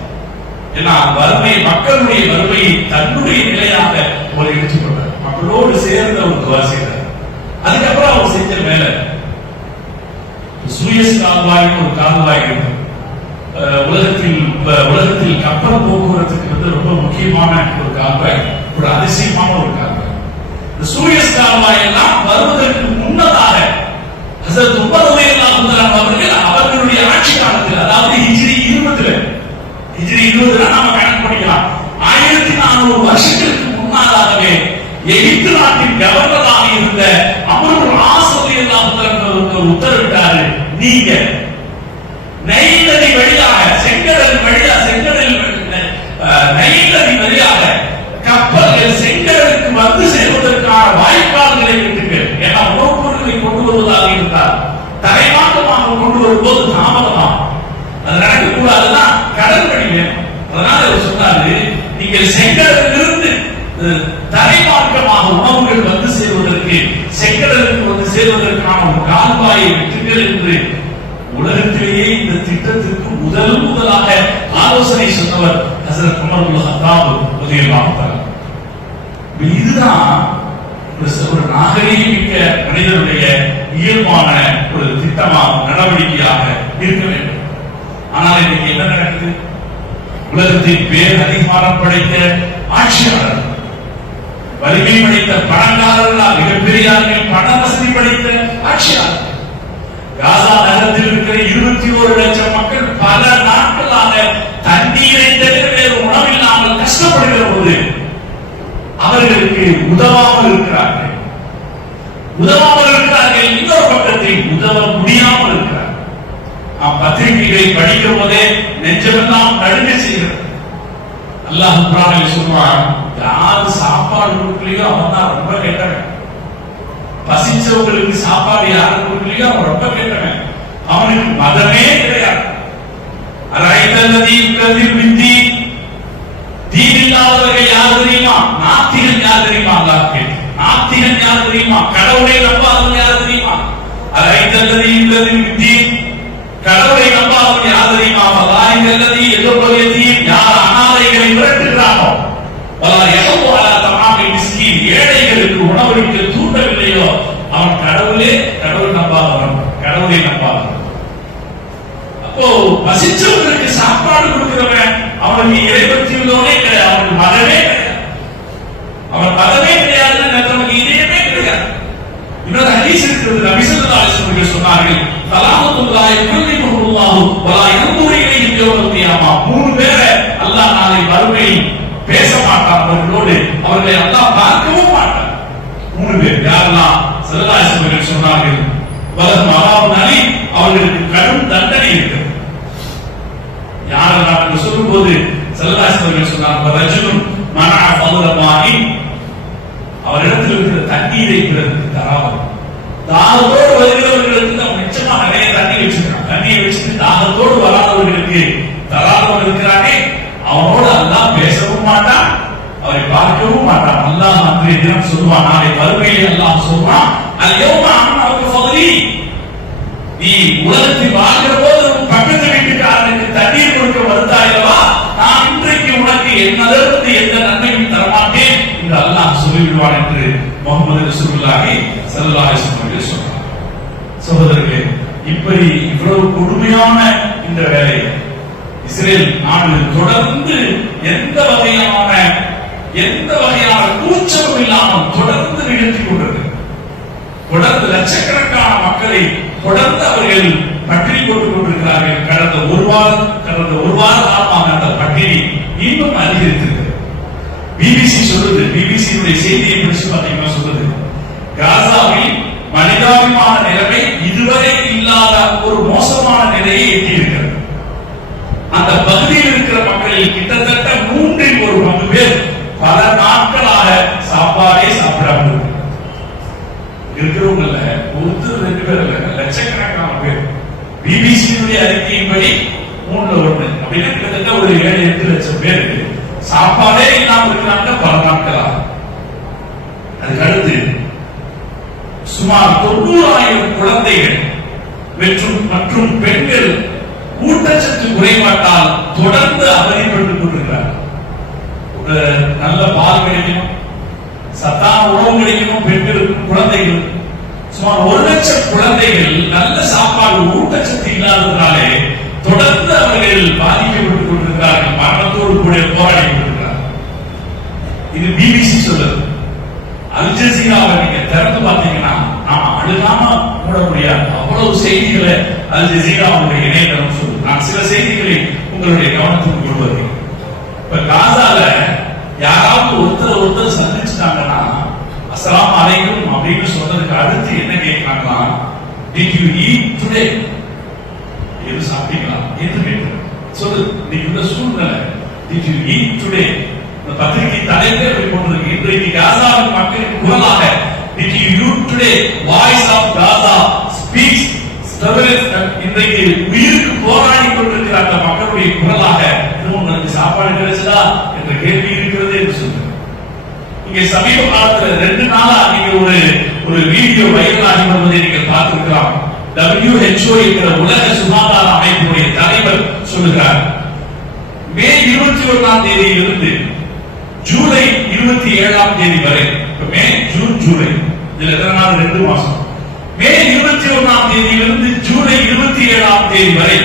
ஏன்னா வறுமை, மக்களுடைய வறுமையை தன்னுடைய நிலையாக ஒரு எடுத்துக்கொண்டார். மக்களோடு சேர்ந்து அவர் துவா செய்தார். அதுக்கப்புறம் அவர் செஞ்ச மேல சூயஸ் கால்வாய் ஒரு கால்வாய் உலகத்தில் கப்பல் போக்குவரத்துக்கு ரொம்ப முக்கியமான ஒரு கால்வாய், ஒரு அதிசயமான ஒரு கால்வாய். இந்த சூயஸ் கால்வாய் எல்லாம் வருவதற்கு முன்னதாக ஹஸரத் உமர் ரலியல்லாஹு அன்ஹு அவர்களுடைய ஆட்சி காலத்தில், அதாவது ஹிஜ்ரி 20 நாம கணக்கு பண்ணிக்கலாம். 1400 வருஷங்களுக்கு முன்னாலே எகிப்து நாட்டின் கவர்னராக இருந்த அம்ர் இப்னு ஆஸ் ரலியல்லாஹு அன்ஹு உத்தரவிட்டாரு, நீங்க நைல் நதி வழியாக நைல் நதி வழியாக கப்பல்கள் செங்கடலுக்கு வந்து சேர்வதற்கான வாய்ப்பாடுகளை விட்டுங்கள். ஏன்னா உணவுப் பொருட்களை கொண்டு வருவதாக இருந்தால் தரைமாற்றமாக கொண்டு வரும்போது தாமதமாக அது நடக்கக்கூடாதுன்னா கடல் வழி வேணும். அதனால அவர் சொன்னாரு, நீங்கள் செங்கடலிலிருந்து தரைமாற்றமாக உணவுகள் வந்து சேர்வதற்கு, செங்கடலுக்கு வந்து சேர்வதற்கான ஒரு கால்வாயை விட்டுங்கள் என்று உலகத்திலேயே இந்த திட்டத்திற்கு முதலாக ஆலோசனை சொன்னவர் ஹஸரத் உமர் இப்னு கத்தாப் ரலியல்லாஹு அன்ஹு. இதுதான் ஒரு நாகரீக மனிதனுடைய இயல்பான ஒரு திட்டமாக, நடவடிக்கையாக இருக்க வேண்டும். ஆனால் இன்னைக்கு என்ன நடக்குது? உலகத்தின் பேர் அதிகாரம் படைத்த ஆட்சியாளர், வலிமை படைத்த பணக்காரர்கள், மிகப்பெரியார்கள், பண வசதி படைத்த ஆட்சியாளர், காசா நகரத்தில் இருக்கிற 21 லட்சம் மக்கள் பல நாட்களாக உதவாமல் இருக்கிறார்கள், இன்னொரு பக்கத்தில் உதவ முடியாமல் இருக்கிறார். பத்திரிகைகளை படிக்கும் போதே நெஞ்சமெல்லாம் நடுங்க செய்கிறது. அல்லாஹ் குர்ஆனில் சொல்றான், யாரு சாப்பாடு கொடுக்கலையோ அவன் தான் ரொம்ப கெட்டவன். பசிச்சவங்களுக்கு சாப்பாடு யாரு கொடுக்கலையோ அவன் ரொம்ப கெட்டவன். அவனுக்கு மதமே கிடையாது. அரைத்தல்லதி யுகதிர் பித்தி, தீன் இல்லாதவர்கள் யார் தெரியுமா? நாத்திகன் யார் தெரியுமா? அல்லாஹ் கேட்கிறான். நாத்திகன் யார் தெரியுமா? கடவுளை நம்பாதவன் யார் தெரியுமா? அரைத்தல்லதி யுகதிர் பித்தி, கடவுளை நம்பாதவன் யார் தெரியுமா? வலாயில்லதி எதுபயதி, யார் அனாதைகளை விரட்டுகிறானோ, வலா யஹு அலா தமாமி மிஸ்கீன், ஏழைகளுக்கு உணவளிக்க தூண்டவில்லையோ அவன் கடவுள் நம்பாதவன், கடவுளை நம்பாதவன். அப்போ பசிச்சவர்களுக்கு சாப்பாடு கொடுக்கிறவன் அவனுக்கு இறைபக்தி உள்ளவனே கிடையாது, அவனுக்கு மதமே கிடையாது. அவன் மதமே கிடையாது, நமக்கு இதயமே கிடையாது. இன்னொரு ஹதீஸ் இருக்கிறது. நபி ஸல்லல்லாஹு அலைஹி வஸல்லம் சொன்னார்கள், ஸலாத்துல்லாஹி யுகல்லிமுஹுல்லாஹு வலா யன்துரு இலைஹிம் யௌமல் கியாமா. மூணு பேரை அல்லாஹ் நாளை மறுமையில் பேச மாட்டான் அவர்களோடு, அவர்களை அல்லாஹ் பார்க்கவும் மாட்டான். மூணு பேர் யாரெல்லாம்? ஸல்லல்லாஹு அலைஹி வஸல்லம் சொன்னார்கள், வலஹும் அஸாபுன் அலீம், அவர்களுக்கு கடும் தண்டனை இருக்கிறது. யாரெல்லாம் என்று சொல்லும்போது ஸல்லல்லாஹு அலைஹி வஸல்லம் சொன்னார்கள், ரஜுலுன் மனஅ ஃபதுலமாஹி, அவரிடத்தில் இருக்கிற தண்ணீரை பிறருக்கு தராமல், தாகத்தோடு வருகிறவர்களுக்கு தான் நிச்சயமா நிறைய தண்ணி வச்சிருக்கான், தண்ணியை வச்சுட்டு தாகத்தோடு வராதவர்களுக்கு தராதவன் இருக்கிறானே, அவனோடு அல்லாஹ் பேசவும் மாட்டான், அவரை பார்க்கவும் மாட்டான். அல்லாஹ் அன்றைய தினம் சொல்வான், நாளை மறுமையில் அல்லாஹ் சொல்வான், அல்யௌம அன்அம்து ஃபضலி, நீ உலகத்தில் வாழ்கிற போது பக்கத்து வீட்டுக்காரனுக்கு தண்ணீர் கொடுக்க வருந்தாயவா, நான் இன்றைக்கு உனக்கு என்னதற்கு எந்த நன்மையும் தரமாட்டேன் என்று அல்லாஹ் சொல்லிவிடுவான் என்று முஹம்மது ரசூலுல்லாஹி ஸல்லல்லாஹு அலைஹி வஸல்லம் சொன்னார். சகோதரர்களே, இப்படி இவ்வளவு கொடுமையான இந்த வேலை இஸ்ரேல் நாடு தொடர்ந்து எந்த வகையான கூச்சமும் இல்லாமல் தொடர்ந்து நிகழ்த்தி கொண்டது. தொடர்ந்து லட்சக்கணக்கான மக்களை தொடர்ந்து அவர்கள் பட்டினி போட்டுக் கொண்டிருக்கிறார்கள். கடந்த ஒரு வார காலமாக அந்த பட்டினி இன்னும் அதிகரித்திருக்கிறது. பிபிசி சொல்லுது, பிபிசியுடைய செய்தியை படிச்சு பாத்தீங்கன்னா சொல்லுது, காசாவில் மனிதாபிமான நிலைமை இதுவரை இல்லாத ஒரு மோசமான நிலையை எட்டியிருக்கிறது. அந்த பகுதியில் இருக்கிற மக்களில் கிட்டத்தட்ட 1/3 பேர் பல நாட்களாக சாப்பாடே சாப்பிடாமல் இருக்கிறவங்கள ஒருத்தர் 2 பேர் இல்ல, லட்சக்கணக்கான பேர். பிபிசியுடைய அறிக்கையின்படி 3/1 அப்படின்னா கிட்டத்தட்ட ஒரு 7-8 லட்சம் பேருக்கு சாப்பாடே இல்லாமல் இருக்கிறாங்க பல நாட்களாக. அதுக்கு அடுத்து சுமார் 90,000 குழந்தைகள் மற்றும் பெண்கள் ஊட்டச்சத்து குறைபாட்டால் தொடர்ந்து அவதிப்பட்டுக் கொண்டிருக்கிறார். நல்ல பால் கிடைக்கணும், சத்தான உணவு கிடைக்கணும் பெண்களுக்கு, குழந்தைகள் சுமார் 1 லட்சம் குழந்தைகள் நல்ல சாப்பாடு ஊட்டச்சத்து இல்லாததுனாலே தொடர்ந்து அவர்கள் பாதிக்கப்பட்டுக் கொண்டிருக்கிறார்கள், மரணத்தோடு கூட போராடி கொண்டிருக்கிறார்கள். இது பிபிசி சொல்லுது. அல் ஜஸீராவை நீங்க திறந்து பார்த்தீங்கன்னா நாம அழுகாம மூட முடியாது, அவ்வளவு செய்திகளை அல் ஜஸீராவுடைய இணையதளம் சொல்லுது. நான் சில செய்திகளை உங்களுடைய கவனத்துக்கு கொண்டு வருகிறேன். இப்ப காசால யாராவது ஒருத்தர் சந்திச்சுட்டாங்கன்னா அஸ்ஸலாமு அலைக்கும் அப்படின்னு சொன்னதுக்கு அடுத்து என்ன கேட்கிறாங்களா, டிட் யூ ஈட் டுடே, எது சாப்பிட்டீங்களா என்று கேட்கிறேன். சொல்லு, இன்னைக்கு இந்த சூழ்நிலை, டிட் யூ ஈட் டுடே, இந்த பத்திரிகை தலைப்பே அப்படி போட்டிருக்கு. இன்றைக்கு காசாவின் மக்களின் குரலாக did you eat today, voice of Gaza speaks, இன்றைக்கு உயிருக்கு போராடி கொண்டிருக்கிற அந்த மக்களுடைய குரலாக உங்களுக்கு சாப்பாடு கிடைச்சதா என்ற கேள்வி இருக்கிறது என்று சொல்றேன். இங்க சமீப காலத்துல 2 நாளா நீங்க ஒரு வீடியோ வைரல் ஆகி வருவதை நீங்கள் பார்த்திருக்கலாம். WHO என்கிற உலக சுகாதார அமைப்புடைய தலைவர் சொல்லுகிறார், மே 21ஆம் தேதியிலிருந்து ஜூலை 27ஆம் தேதி வரை, மே ஜூன் ஜூலை இதுல எத்தனை நாள்? 2 மாசம். மே 21ஆம் தேதியிலிருந்து ஜூலை 27ஆம் தேதி வரை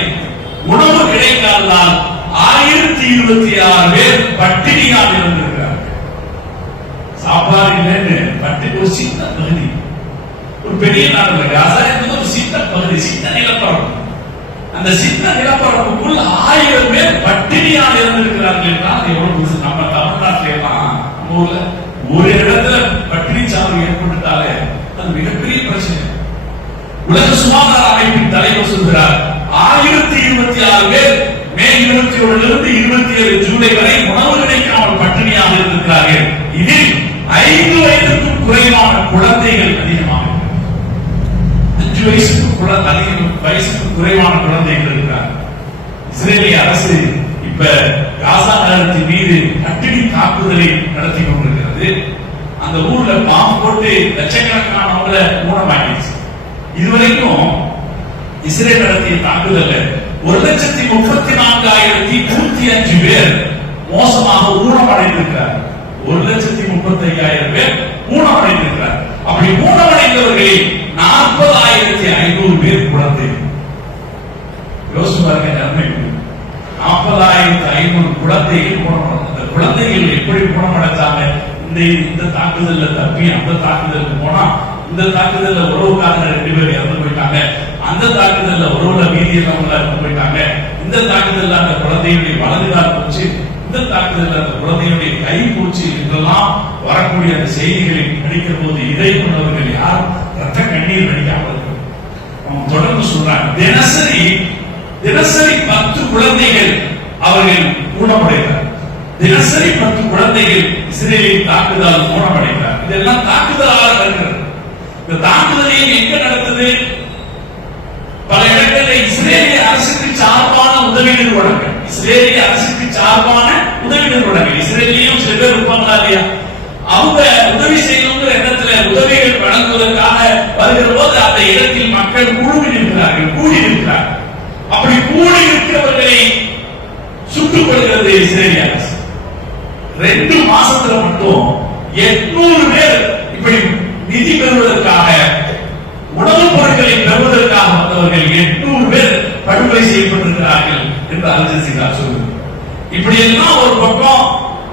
உணவு கிடைக்காததால் 1026 பேர் பட்டினியால் இருந்திருக்கிறார்கள். சாப்பாடு இல்லைன்னு பட்டினி. ஒரு சின்ன பகுதி, ஒரு பெரிய நாடு காசா என்பது ஒரு சின்ன பகுதி, சின்ன நிலப்பரப்பு. அந்த சின்ன நிலப்பரப்புக்குள் 1000 பேர் பட்டினியால் இருந்திருக்கிறார்கள் என்றால் எவ்வளவு? நம்ம தமிழ்நாட்டில எல்லாம் நம்ம ஊர்ல ஒரு இடத்துல பட்டினி சாவு ஏற்பட்டுட்டாலே அது மிகப்பெரிய உலக சுகாதார அமைப்பின் தலைவர் சொல்கிறார் 1026 பேர் மே 27 இருந்து 27 ஜூலை வரை உணவு கிடைக்காமல் பட்டினியாக இருக்கிறார்கள். இதில் 5 வயதுக்கும் குறைவான குழந்தைகள் அதிகமாக 5 வயசுக்கு குறைவான குழந்தைகள் இருக்கிறார். இஸ்ரேலிய அரசு இப்ப காசா நகரத்தின் மீது பட்டினி தாக்குதலை நடத்தி கொண்டிருக்கிறது. அந்த ஊர்ல பாம்பு போட்டு லட்சக்கணக்கானவங்களை ஊனமாக்கிடுச்சு. இதுவரைக்கும் இஸ்ரேல் நடத்திய தாக்குதல்ல 1,34,105 பேர் மோசமாக ஊனமடைந்திருக்கிறார். 1,35,000 பேர் ஊனமடைந்திருக்கிறார். அப்படி ஊனமடைந்தவர்களில் 40,500 பேர் குழந்தைகள். யோசிச்சு பாருங்க, நன்மை 40,500 குழந்தைகள் ஊனமடைந்தாங்க. அந்த குழந்தைகள் எப்படி ஊனமடைந்தாங்க? இந்த தாக்குதல்ல தப்பி அந்த தாக்குதலுக்கு போனா, இந்த தாக்குதல்ல உறவுக்காரங்க 2 பேர் இறந்து போயிட்டாங்க, அந்த தாக்குதல்ல உறவுல மீதி இறந்து போயிட்டாங்க, இந்த தாக்குதல்ல அந்த குழந்தையுடைய வலது கால் போச்சு, இந்த தாக்குதல்ல அந்த குழந்தையுடைய கை போச்சு என்றெல்லாம் வரக்கூடிய அந்த செய்திகளை படிக்கிற போது இதை கொண்டவர்கள் யாரும் ரத்த கண்ணீர் நடிக்காமல் அவன் தொடர்ந்து சொல்றாங்க. தினசரி 10 குழந்தைகள் அவர்கள் ஊனமடைந்தார். தினசரி 10 குழந்தைகள் இஸ்ரேலின் தாக்குதல் ஊனமடைந்தார். இதெல்லாம் தாக்குதலாக நடக்கிறது. இந்த தாக்குதலையும் எங்க நடந்தது? பல இடங்களில் இஸ்ரேலிய அரசுக்கு சார்பான உதவி நிறுவனங்கள், இஸ்ரேலியும் சில பேர் இருப்பாங்களா இல்லையா, அவங்க உதவி செய்யணுங்கிற இடத்துல உதவிகள் வழங்குவதற்காக வருகிற போது அந்த இடத்தில் மக்கள் கூடி நிற்கிறார்கள். அப்படி கூடி இருக்கிறவர்களை சுட்டுக் கொள்கிறது இஸ்ரேலிய அரசு. 2 மாசத்துல மட்டும் 800 பேர் இப்படி நிதி பெறுவதற்காக, உணவுப் பொருட்களை பெறுவதற்காக வந்தவர்கள் 800 பேர் படுகொலை செய்யப்பட்டிருக்கிறார்கள் என்று அல் ஜஸீரா சொல்லுது. இப்படி எல்லாம் ஒரு பக்கம்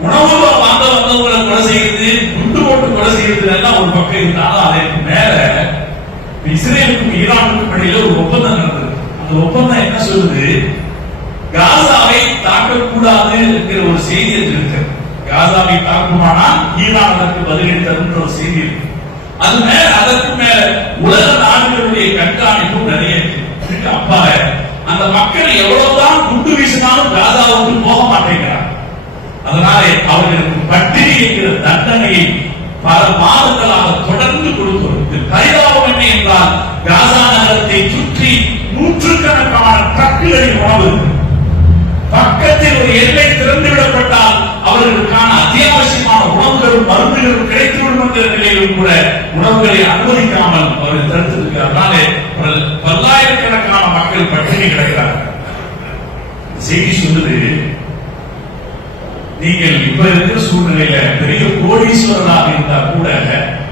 உணவு வாங்க வந்தவங்களை கொலை செய்யறது, குண்டு போட்டு கொலை செய்யறது எல்லாம் ஒரு பக்கம் இருந்தாலும், அதற்கு மேல இஸ்ரேலுக்கும் ஈரானுக்கும் இடையில ஒரு ஒப்பந்தம் நடந்தது. அந்த ஒப்பந்தம் என்ன சொல்லுது? காசாவை தாக்கக்கூடாது என்கிற ஒரு செய்தி இருக்கு. காசாவை தாக்குமானால் ஈரான் அதற்கு பதிலடி தரும் ஒரு செய்தி இருக்கு. அது மேல அதற்கு மேல உலக நாடுகளுடைய கண்காணிப்பு நிறைய இருக்கு. அப்பால அந்த மக்கள் எவ்வளவுதான் குண்டு வீசினாலும் காசாவுக்கு போக மாட்டேங்கிறார். அதனால அவர்களுக்கு பட்டினி என்கிற தண்டனையை பல மாதங்களாக தொடர்ந்து கொடுத்தது. பரிதாபம் என்ன என்றால், காசா நகரத்தை சுற்றி நூற்றுக்கணக்கான ட்ரக்குகளின் உணவு, பக்கத்தில் ஒரு எல்லை திறந்து விடப்பட்டால் அவர்களுக்கான அத்தியாவசியமான உணவுகளும் மருந்துகளும் கிடைத்துவிடும் என்ற நிலையிலும் கூட உணவுகளை அனுமதிக்காமல் அவர்கள் தடுத்திருக்கிறார். பல்லாயிரக்கணக்கான மக்கள் பட்டினி கிடக்கிறார்கள். செய்தி சொல்லுது, நீங்கள் இப்ப இருக்கிற சூழ்நிலையில பெரிய கோடீஸ்வரராக இருந்தா கூட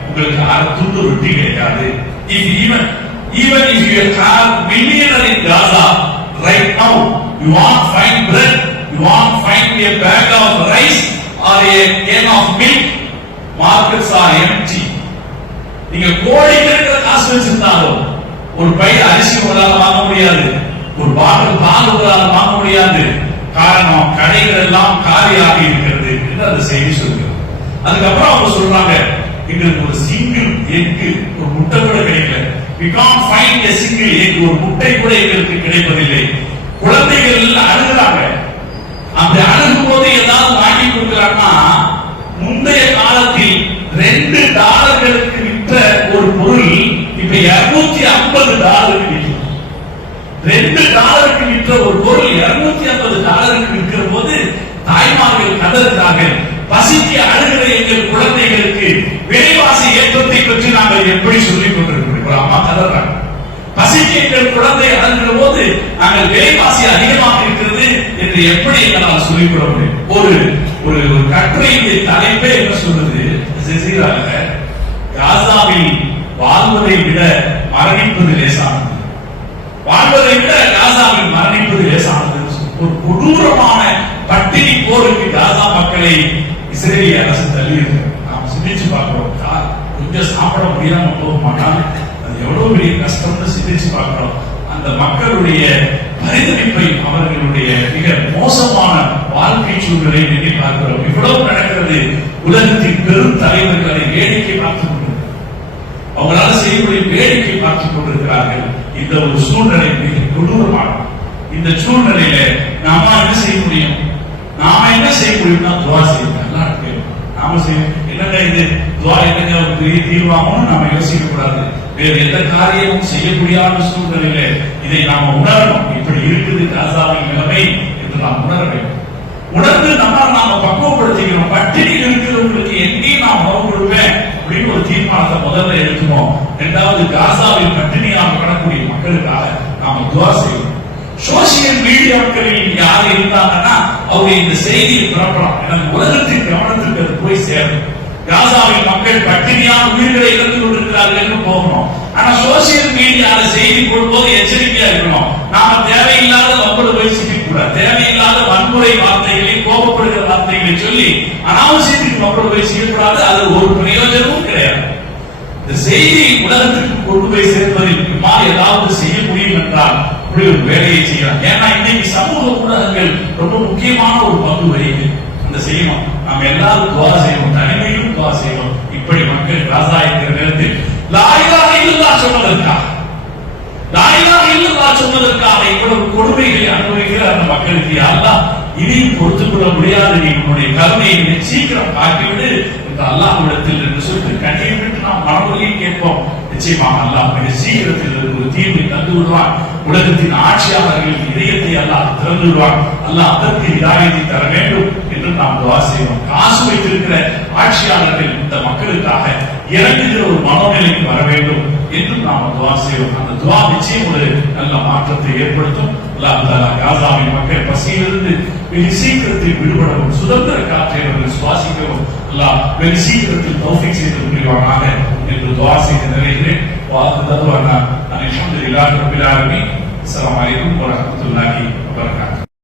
உங்களுக்கு 6 துண்டு ரொட்டி கிடைக்காது. Even if you have millionaire in Gaza right now, you won't find bread, you won't find a bag of rice or a can of milk. Markets are empty. நீங்க கோடிக்கணக்கில் காசு வச்சிருந்தாலும் ஒரு பை அரிசி உங்களால வாங்க முடியாது, ஒரு பாட்டில் பால் உங்களால வாங்க முடியாது. காரணம், கடைகள் எல்லாம் காலியாக இருக்கிறது என்று அந்த செய்தி சொல்கிறது. அதுக்கப்புறம் அவங்க சொல்றாங்க, எங்களுக்கு ஒரு சிங்கிள் எக்கு, ஒரு முட்டை கூட கிடைக்கல. We can't find a single egg, ஒரு முட்டை கூட எங்களுக்கு கிடைப்பதில்லை. குழந்தைகள் அழுகுறாங்க. அந்த அழுகும் போது ஏதாவது வாங்கி கொடுக்கிறாங்கன்னா, முந்தைய காலத்தில் $2 விற்ற ஒரு பொருள் இப்ப $250 விற்கும். $2 விற்ற ஒரு பொருள் $250 விற்கிற போது தாய்மார்கள் கதறுகிறார்கள். பசிக்கு அழுகிற எங்கள் குழந்தைகளுக்கு விலைவாசி ஏற்றத்தை பற்றி நாங்கள் எப்படி சொல்லிக் கொண்டிருக்கிறோம்? அம்மா கதறாங்க. பசிக்கு எங்கள் குழந்தை அழுகிற போது நாங்கள் விலைவாசி அதிகமாக இருக்கிறது என்று எப்படி எங்களால் சொல்லிக் கொள்ள முடியும்? ஒரு கட்டுரையுடைய தலைப்பே என்ன சொல்றது? ஜஸீரால காசாவில் வாழ்வதை விட மரணிப்பது லேசானது, வாழ்வதை விட காசாவில் மரணிப்பது லேசானது. ஒரு கொடூரமான பட்டினி போருக்கு காசா மக்களை இஸ்ரேலிய அரசு தள்ளியிருக்கு. நாம் சிந்திச்சு பார்க்கிறோம். கொஞ்சம் சாப்பிட முடியாம போக மாட்டாங்க, அது எவ்வளவு பெரிய கஷ்டம்னு சிந்திச்சு பார்க்கிறோம். அந்த மக்களுடைய பரிதவிப்பை, அவர்களுடைய மிக மோசமான வாழ்க்கை சூழலை எண்ணி பார்க்கிறோம். இவ்வளவு நடக்கிறது. உலகத்தின் பெரும் தலைவர்களை வேடிக்கை பார்த்து கொண்டு அவங்களால செய்யக்கூடிய வேடிக்கை பார்த்துக் கொண்டிருக்கிறார்கள். இந்த ஒரு சூழ்நிலை மிக கொடூரமானது. இந்த சூழ்நிலையில நாம என்ன செய்ய முடியும்? துவா செய்யணும். அல்லாஹ்வுக்கு நாம செய்ய என்னங்க இது துவா என்னங்க ஒரு பெரிய தீர்வாகவும் நாம யோசிக்க கூடாது. வேறு எந்த காரியமும் செய்ய முடியாத சூழ்நிலையில இதை நாம உணரணும். இப்படி இருக்குது காசாவின் நிலைமை என்று நாம் உணர வேண்டும். உணர்ந்து நாம பக்குவப்படுத்திக்கிறோம். பட்டினி இருக்கிறவங்களுக்கு எங்கேயும் நான் உணவு கொடுப்பேன் அப்படின்னு ஒரு தீர்மானத்தை முதல்ல எடுக்கணும். இரண்டாவது, காசாவில் பட்டினியாக கிடக்கூடிய மக்களுக்காக நாம துவா செய்யணும். சோசியல் மீடியாக்களில் யார் இருந்தாங்கன்னா அவங்க இந்த செய்தியை பரப்பலாம். எனக்கு உலகத்தின் கவனத்திற்கு அது போய் சேரும். காசாவில் மக்கள் பட்டினியால் உயிர்களை இழந்து கொண்டிருக்கிறார்கள் என்று போகணும். ஆனா சோசியல் மீடியால செய்தி போடும்போது எச்சரிக்கையா இருக்கணும். நாம தேவையில்லாத வம்புல போய் சிக்கிக்கூடாது. தேவையில்லாத வன்முறை வார்த்தைகளை, கோபப்படுகிற வார்த்தைகளை சொல்லி அனாவசியத்துக்கு வம்புல போய் சிக்கக்கூடாது. அது ஒரு பிரயோஜனமும் கிடையாது. இந்த செய்தியை உலகத்திற்கு கொண்டு போய் சேர்ப்பதில் இம்மாதிரி ஏதாவது செய்ய முடியும் என்றால் அப்படி ஒரு வேலையை செய்யலாம். ஏன்னா இன்னைக்கு சமூக ஊடகங்கள் ரொம்ப முக்கியமான ஒரு பங்கு வகிக்குது. அந்த செய்யணும். நாம் எல்லாரும் துவா செய்யணும். தனிமையிலும் துவா செய்யணும். இப்படி மக்கள் காசா இருக்கிற நேரத்தில் லா இலாஹ இல்லல்லாஹ் சொன்னதற்காக இவ்வளவு கொடுமைகளை அனுபவிக்கிற அந்த மக்களுக்கு அல்லாஹ் இனியும் பொறுத்துக் கொள்ள முடியாது. நீ உன்னுடைய கருணையை சீக்கிரம் காட்டிவிடு என்று அல்லாஹ்விடத்தில் என்று சொல்லி கண்ணீர் விட்டு நாம் மனமொழியை கேட்போம். நிச்சயமாக அல்லாஹ் மிக சீக்கிரத்தில் ஒரு தீர்வை தந்து விடுவான். உலகத்தின் ஆட்சியாளர்களின் இதயத்தை அல்லாஹ் திறந்து விடுவான். அல்லாஹ் அதற்கு இதாயத்தை தர வேண்டும் என்று நாம் துவா செய்வோம். காசு வைத்திருக்கிற ஆட்சியாளர்கள் இந்த மக்களுக்காக இறங்குகிற ஒரு மனோநிலைக்கு வர வேண்டும் என்று நாம் துவா செய்வோம். அந்த துவா நிச்சயம் ஒரு நல்ல மாற்றத்தை ஏற்படுத்தும். அல்லாஹ் தஆலா காசாவின் மக்கள் பசியிலிருந்து வெகு சீக்கிரத்தில் விடுபடவும், சுதந்திர காற்றை அவர்கள் சுவாசிக்கவும் அல்லாஹ் வெகு சீக்கிரத்தில் தௌஃபீக் செய்து புரிவானாக என்று துவா செய்து நிறைகிறேன். வாக்கு தத்துவானா அல்ஹம்துலில்லாஹி ரப்பில் ஆலமீன். அஸ்ஸலாமு அலைக்கும் வரஹ்மத்துல்லாஹி